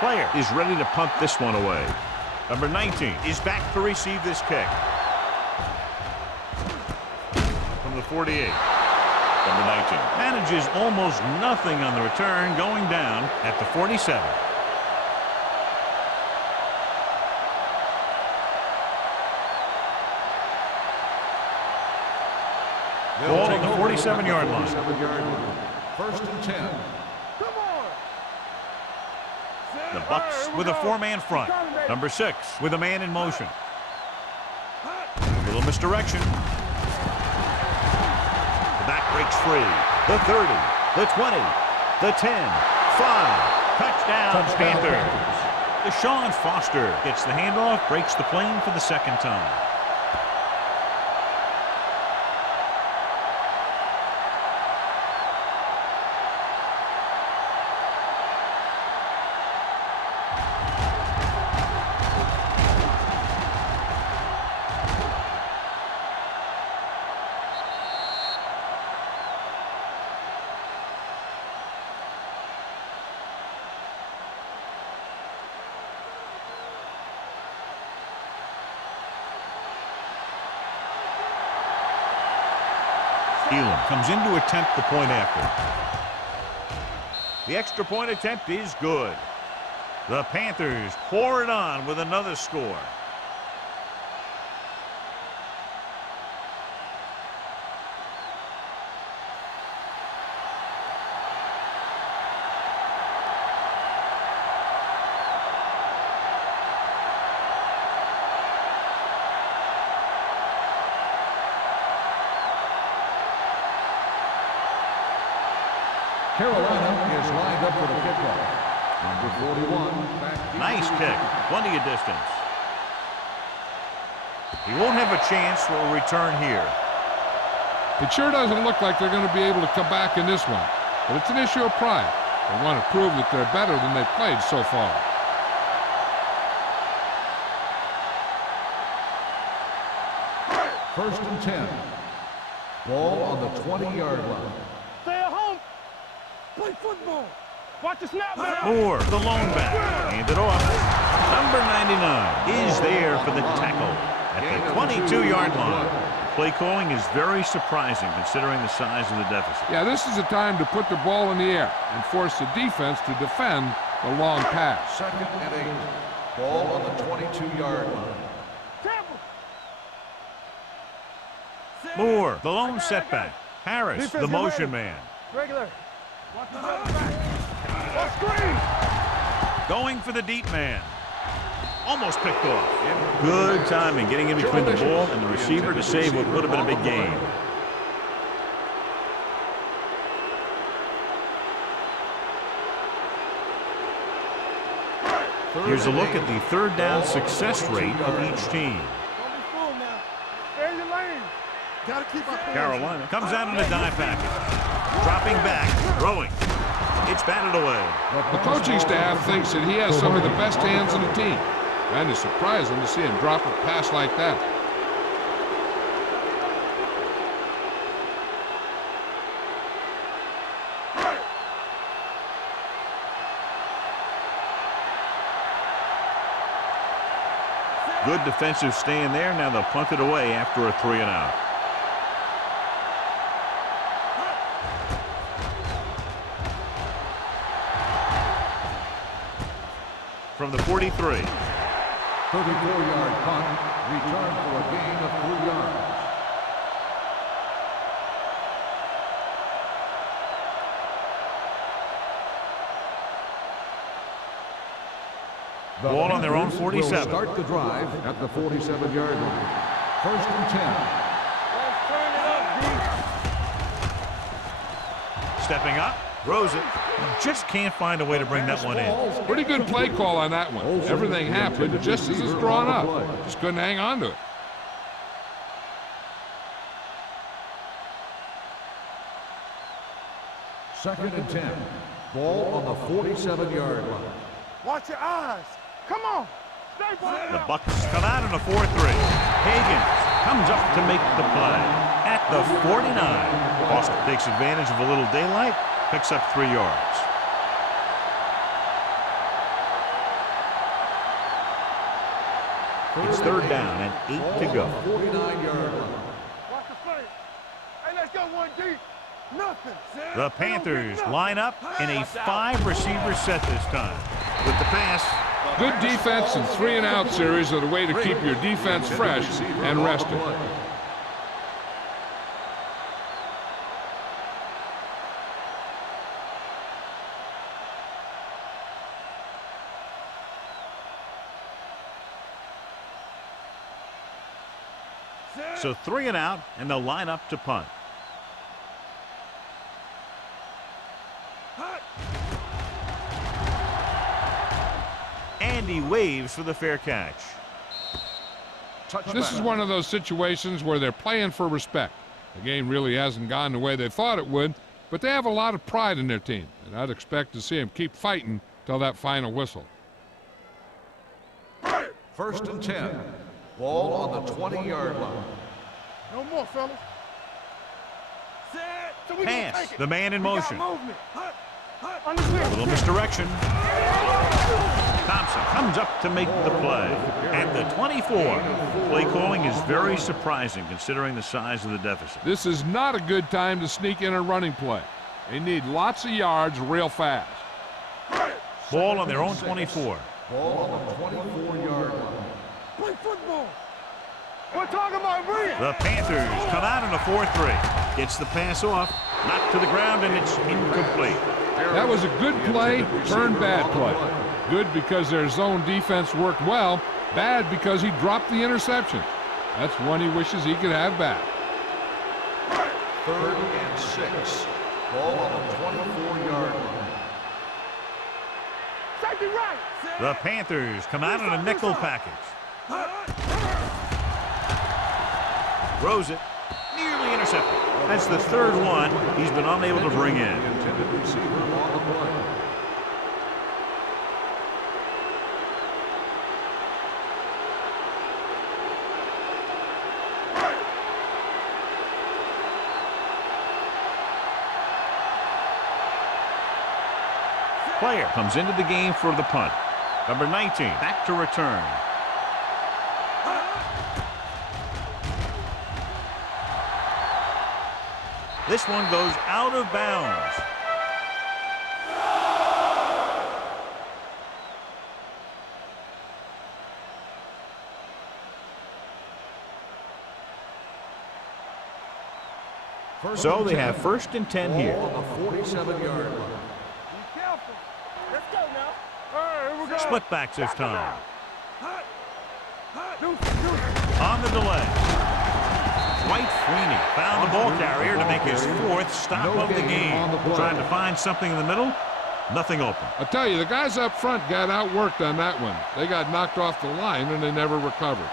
Player is ready to punt this one away. Number 19 is back to receive this kick. From the 48. Number 19 manages almost nothing on the return, going down at the 47. Ball on the 47-yard line. 47-yard line. First and 10. Come on. The Bucks with a 4-man front. Number 6 with a man in motion. A little misdirection. The back breaks free. The 30, the 20, the 10, 5. Touchdown, Panthers. Deshaun Foster gets the handoff, breaks the plane for the second time. Elam comes in to attempt the point after. The extra point attempt is good. The Panthers pour it on with another score. Carolina is lined up for the kickoff. Number 41. Back Nice kick. Plenty of distance. He won't have a chance for a return here. It sure doesn't look like they're going to be able to come back in this one, but it's an issue of pride. They want to prove that they're better than they've played so far. First and 10. Ball on the 20-yard line. Stay at home. Play football. Watch the snap back. Moore, the lone back. Hand it off. Number 99 is there for the tackle at the 22-yard line. Play calling is very surprising considering the size of the deficit. Yeah, this is the time to put the ball in the air and force the defense to defend the long pass. Second and 8. Ball on the 22-yard line. Moore, the lone setback. Harris, the motion man. Regular. Watch the back. Watch screen. Going for the deep man. Almost picked off. Good timing, getting in between the ball and the receiver to save what would have been a big gain. Here's a look at the third down success rate of each team. Don't be fooled now. Stay in your lane. Gotta keep up. Carolina comes out in a dive package. Dropping back, throwing. It's batted away. The coaching staff thinks that he has some of the best hands in the team. And it's surprising to see him drop a pass like that. Good defensive stand there. Now they'll punt it away after a 3-and-out. From the 43. 34-yard punt, return for a gain of 3 yards. Ball on their own 47. Will start the drive at the 47-yard line. First and 10. Let's turn it up, D. Stepping up, throws it. Just can't find a way to bring that one in. Pretty good play call on that one. Everything happened just as it's drawn up. Just couldn't hang on to it. Second and 10. Ball on the 47-yard line. Watch your eyes. Come on. Stay by The Bucks come out in a 4-3. Higgins comes up to make the play at the 49. Boston takes advantage of a little daylight, picks up 3 yards. It's third down and 8 to go. 49-yard line. Watch the play. Hey, let's go 1D. Nothing. The Panthers line up in a 5-receiver set this time. With the pass. Good defense and 3-and-out series are the way to keep your defense fresh and rested. So 3-and-out, and they'll line up to punt. And he waves for the fair catch. This is one of those situations where they're playing for respect. The game really hasn't gone the way they thought it would, but they have a lot of pride in their team, and I'd expect to see them keep fighting till that final whistle. First and 10. Ball on the 20-yard line. No more, fellas. So we gonna Pass, take it. the man in We got motion. movement. Understand. A little misdirection. Thompson comes up to make the play at the 24. Play calling is very surprising considering the size of the deficit. This is not a good time to sneak in a running play. They need lots of yards real fast. Ball on their own 24. Ball on the 24-yard line. Play football. We're talking about real. The Panthers come out in a 4-3. Gets the pass off, knocked to the ground, and it's incomplete. That was a good play, turned bad play. Good because their zone defense worked well, bad because he dropped the interception. That's one he wishes he could have back. Third and 6. Ball on the 24-yard line. Safety right. The Panthers come out in a nickel package. Throws it. Nearly intercepted. That's the third one he's been unable to bring in. The intended receiver on the play. Player comes into the game for the punt. Number 19 back to return. This one goes out of bounds. So they have 1st and 10 here. Ball on the 47-yard line. Be careful. Let's go now. All right, here we go. Split backs this time. Deuce. On the delay. Dwight Freeney found the ball carrier to make his 4th stop of the game. Trying to find something in the middle. Nothing open. I tell you, the guys up front got outworked on that one. They got knocked off the line and they never recovered.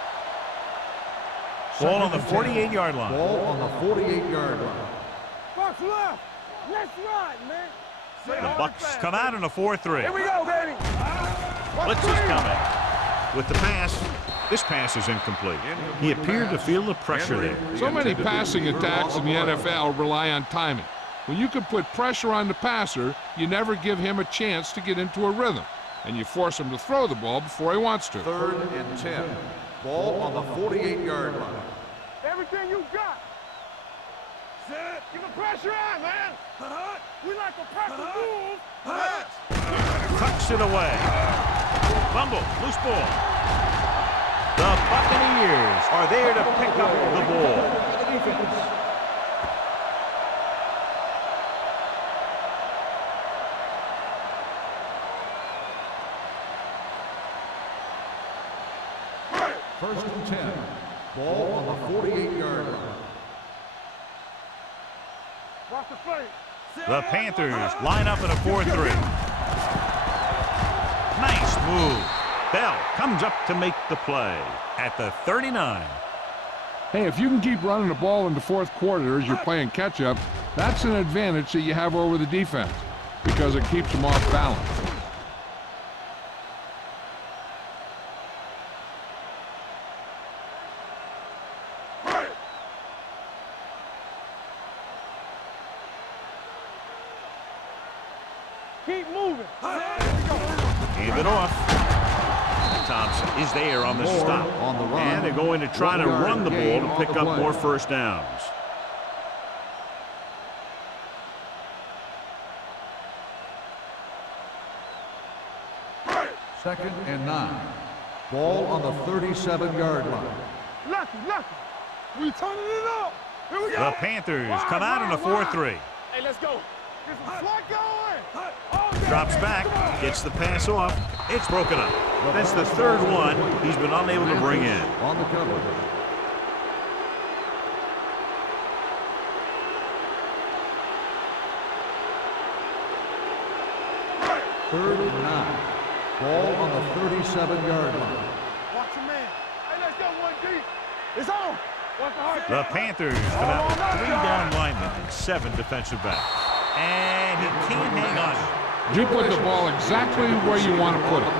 Ball on the 48-yard line. Ball on the 48-yard line. Bucks left. Let's ride, man. The Bucks come out in a 4-3. Here we go, baby. Blitz is coming. With the pass, this pass is incomplete. He appeared to feel the pressure there. So many passing attacks in the NFL rely on timing. When you can put pressure on the passer, you never give him a chance to get into a rhythm, and you force him to throw the ball before he wants to. 3rd and 10. Ball on the 48-yard line. Everything you got. Set. Give the pressure on, man. We like to press the move. Tucks it away. Fumble, loose ball. The Buccaneers are there to pick up the ball. First and 10. Ball on the 48-yard line. Watch the play. The Panthers line up in a 4-3. Nice move. Bell comes up to make the play at the 39. Hey, if you can keep running the ball in the 4th quarter as you're playing catch-up, that's an advantage that you have over the defense because it keeps them off balance. Keep moving. Hand it off. Thompson is there on the stop. On the run. And they're going to try to run the ball to pick up more first downs. Second and 9. Ball on the 37-yard line. Lucky. We turning it up. Here we go. The Panthers come out in a 4-3. Hey, let's go. Get some slot going. Oh, yeah, Drops man. back, Come on. gets the pass off. It's broken up. That's the 3rd one he's been unable to bring in. On the cover. Third and 9. Ball on the 37-yard line. Watch your man. Hey, let's go one deep. It's on. The Panthers come out with 3 down linemen and 7 defensive backs. And he can't hang on. You put the ball exactly where you want to put it.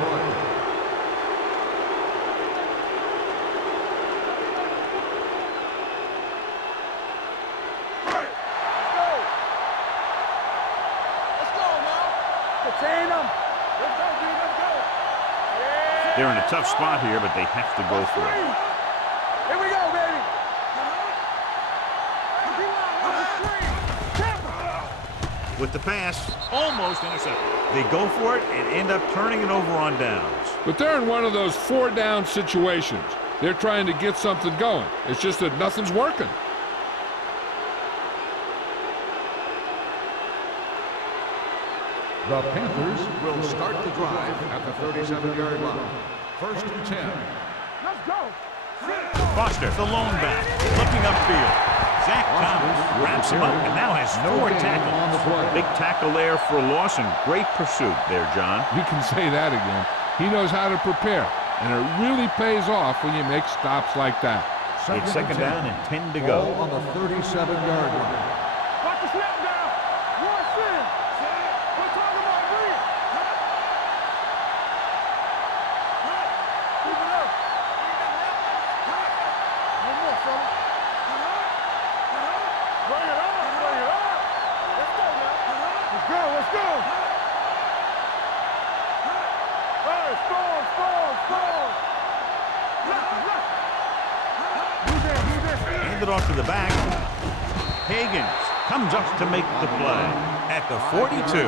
They're in a tough spot here, but they have to go for it. Here we go, baby. With the pass, almost intercepted. They go for it and end up turning it over on downs. But they're in one of those 4-down situations. They're trying to get something going. It's just that nothing's working. The Panthers will start the drive at the 37-yard line. First and 10. Let's go. Foster, the lone back, looking upfield. Zach Thomas wraps trips him up and now has 4 tackles. Big tackle there for a loss and great pursuit there, John. You can say that again. He knows how to prepare, and it really pays off when you make stops like that. It's second down and 10 to go. Ball on the 37-yard line. Watch the snap down. Rush in. We're talking about real. Keep it up. One more, fella. Bring it on. Bring it on. Let's go, man. Let's go. Let's go. Hey, storm, storm, storm. Handed off to the back. Higgins comes up to make the play at the 42.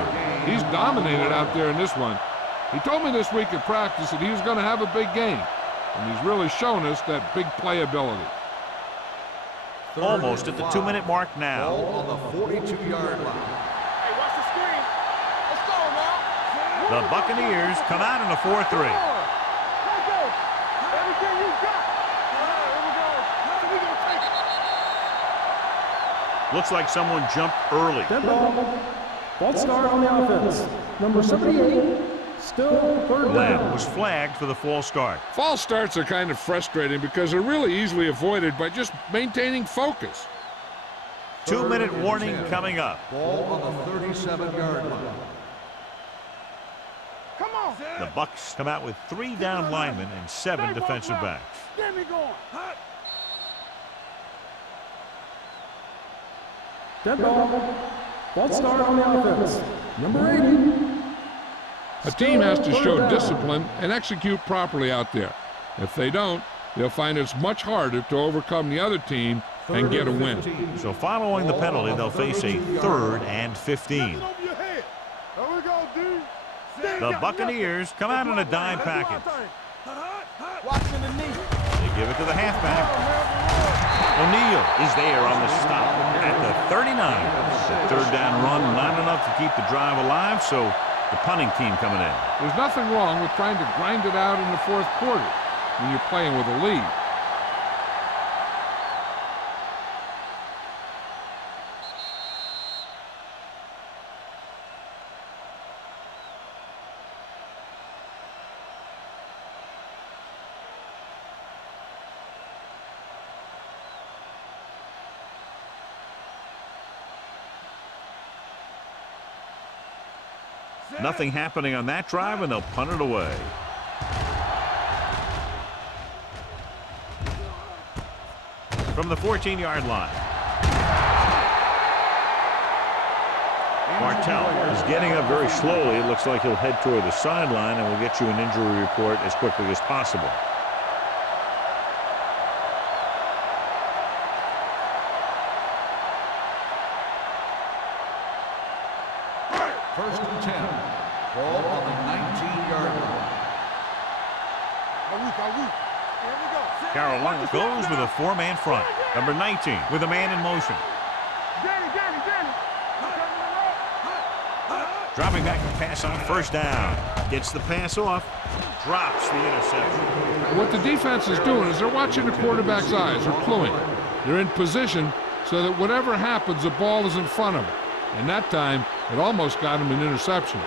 He's dominated out there in this one. He told me this week at practice that he was going to have a big game, and he's really shown us that big playability. Almost at the 2-minute mark now. Ball on the 42-yard line. Hey, watch the screen. Let's go, now. The Buccaneers come out in a 4-3. Let's go. Everything you got. Here we go. We're going to take it. Looks like someone jumped early. Dead ball. False start on the offense. Number 78, still third Lamb down. was flagged for the false start. False starts are kind of frustrating because they're really easily avoided by just maintaining focus. 2-minute warning coming up. Ball on the 37-yard line. Come on. The Bucs come out with 3 down linemen and 7 defensive backs. Get me going. Dead ball. False start on the offense. Number 80. A team has to show discipline and execute properly out there. If they don't, they'll find it's much harder to overcome the other team and get a win. So following the penalty, they'll face a 3rd and 15. Over your head. There we go, dude. The Buccaneers come out in a dime package. Watching the knee. They give it to the halfback. O'Neal is there on the stop at the 39. The 3rd down run, not enough to keep the drive alive, so the punting team coming in. There's nothing wrong with trying to grind it out in the 4th quarter when you're playing with a lead. Nothing happening on that drive, and they'll punt it away. From the 14-yard line. Martell is getting up very slowly. It looks like he'll head toward the sideline, and we'll get you an injury report as quickly as possible. First and 10. Ball on the 19-yard line. Here we go. Carolina goes with a 4-man front. Number 19 with a man in motion. Danny. Dropping back to pass on 1st down. Gets the pass off. Drops the interception. What the defense is doing is they're watching the quarterback's eyes. They're cluing. They're in position so that whatever happens, the ball is in front of them. And that time, it almost got him an interception.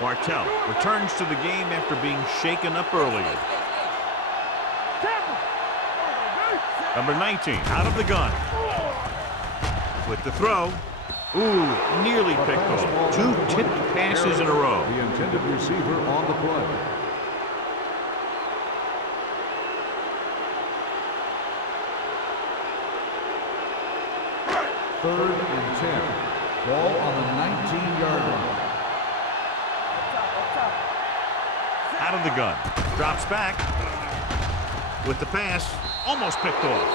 Martell returns to the game after being shaken up earlier. Number 19 out of the gun. With the throw. Ooh, nearly picked off. 2 tipped passes in a row. The intended receiver on the play. Third and 10. Ball on the 19-yard line. Out of the gun. Drops back. With the pass. Almost picked off.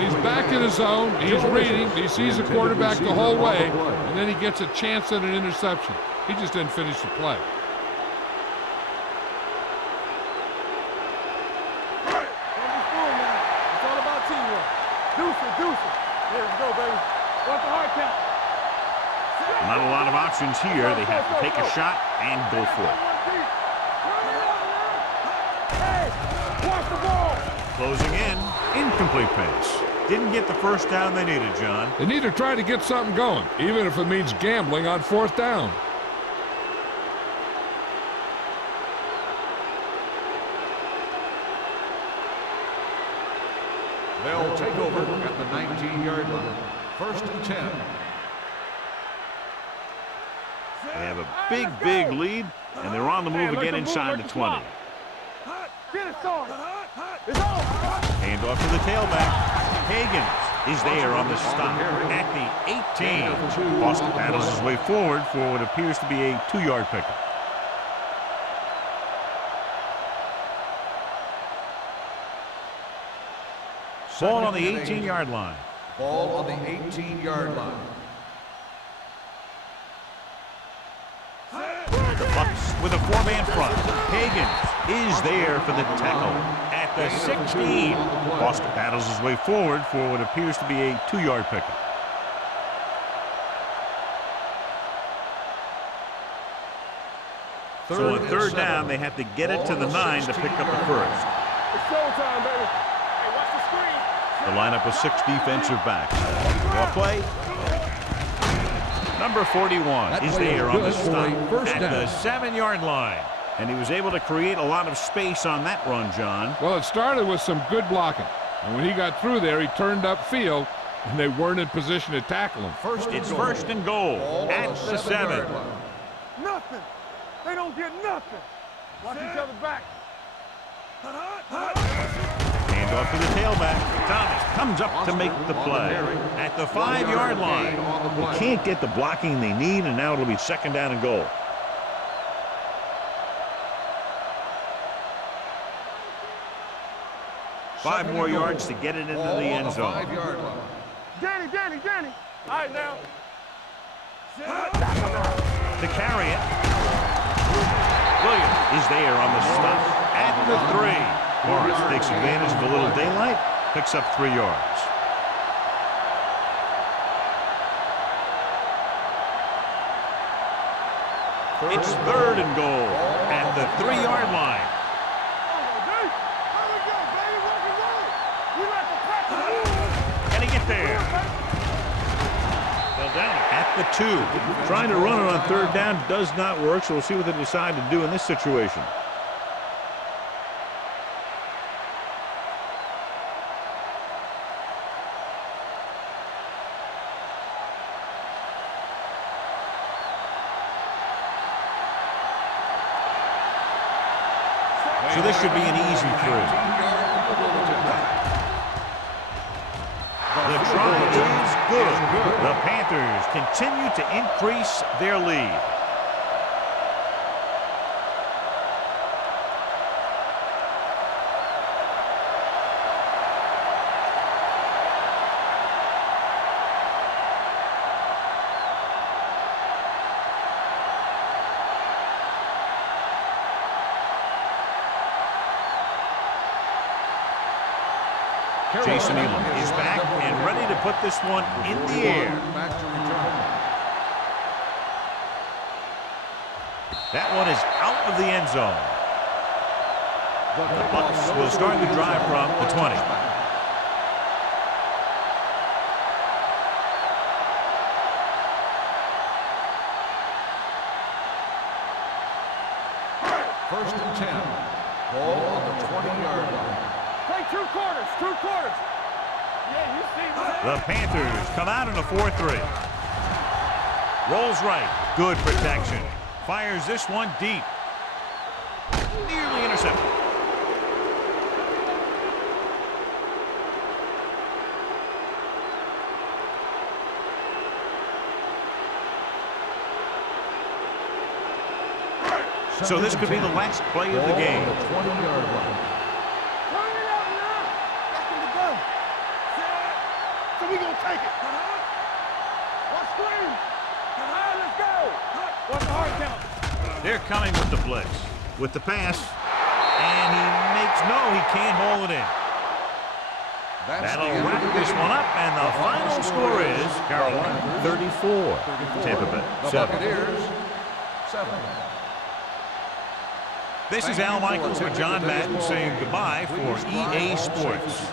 He's back in his zone. He's reading. He sees the quarterback the whole way, and then he gets a chance at an interception. He just didn't finish the play. It's all about teamwork. Deuce it. Here we go, baby. What's the hard count? Not a lot of options here. They have to take a shot and go for it. Hey, watch the ball. Closing in. Incomplete pass. Didn't get the first down they needed, John. They need to try to get something going, even if it means gambling on 4th down. They'll take over at the 19-yard line. 1st and 10. They have a big lead, and they're on the move again inside the 20. Get it started. It's on. Hand off to the tailback. Higgins is there on the stop at the 18. Boston battles his way forward for what appears to be a 2-yard pickup. Ball on the 18-yard line. Ball on the 18-yard line. The Bucs with a 4-man front. Higgins is there for the tackle at the 16. Boston battles his way forward for what appears to be a 2-yard pickup. So on 3rd down, they have to get it to the 9 to pick up the first. It's showtime, baby. Hey, watch the screen. The lineup of 6 defensive backs. Ball play. Number 41 is there on the stop at the 7-yard line. And he was able to create a lot of space on that run, John. Well, it started with some good blocking. And when he got through there, he turned upfield, and they weren't in position to tackle him. It's 1st and goal at the 7. Nothing. They don't get nothing. Watch each other back. Hand off to the tailback. Thomas comes up to make the play at the 5-yard line. They can't get the blocking they need, and now it'll be 2nd down and goal. Five more yards to get it into the end zone. 5-yard line. Danny. All right, now. To carry it. Williams is there on the stop at the 3. Morris takes advantage of a little daylight, picks up 3 yards. It's 3rd and goal at the 3-yard line. Can he get there? Well, down at the 2. Trying to run it on 3rd down does not work, so we'll see what they decide to do in this situation. So this should be an easy through. The try is good. The Panthers continue to increase their lead. Jason Elam is back and ready to put this one in the air. That one is out of the end zone. The Bucs will start the drive from the 20. First and 10. Ball on the 20-yard line. Take 2 quarters. Yeah, you see what? The Panthers come out in a 4-3. Rolls right. Good protection. Fires this one deep. Nearly intercepted. So this could be the last play of the game. 20-yard line. Turn it out now. Back in the gun. Set. So we gonna take it. One screen. Let's go. What's the hard count? They're coming with the blitz. With the pass. And he can't hold it in. That'll wrap this one up, and the final score is Carolina 34, Tampa Bay 7. The Buccaneers 7. This is Al Michaels with John Madden saying goodbye for EA Sports.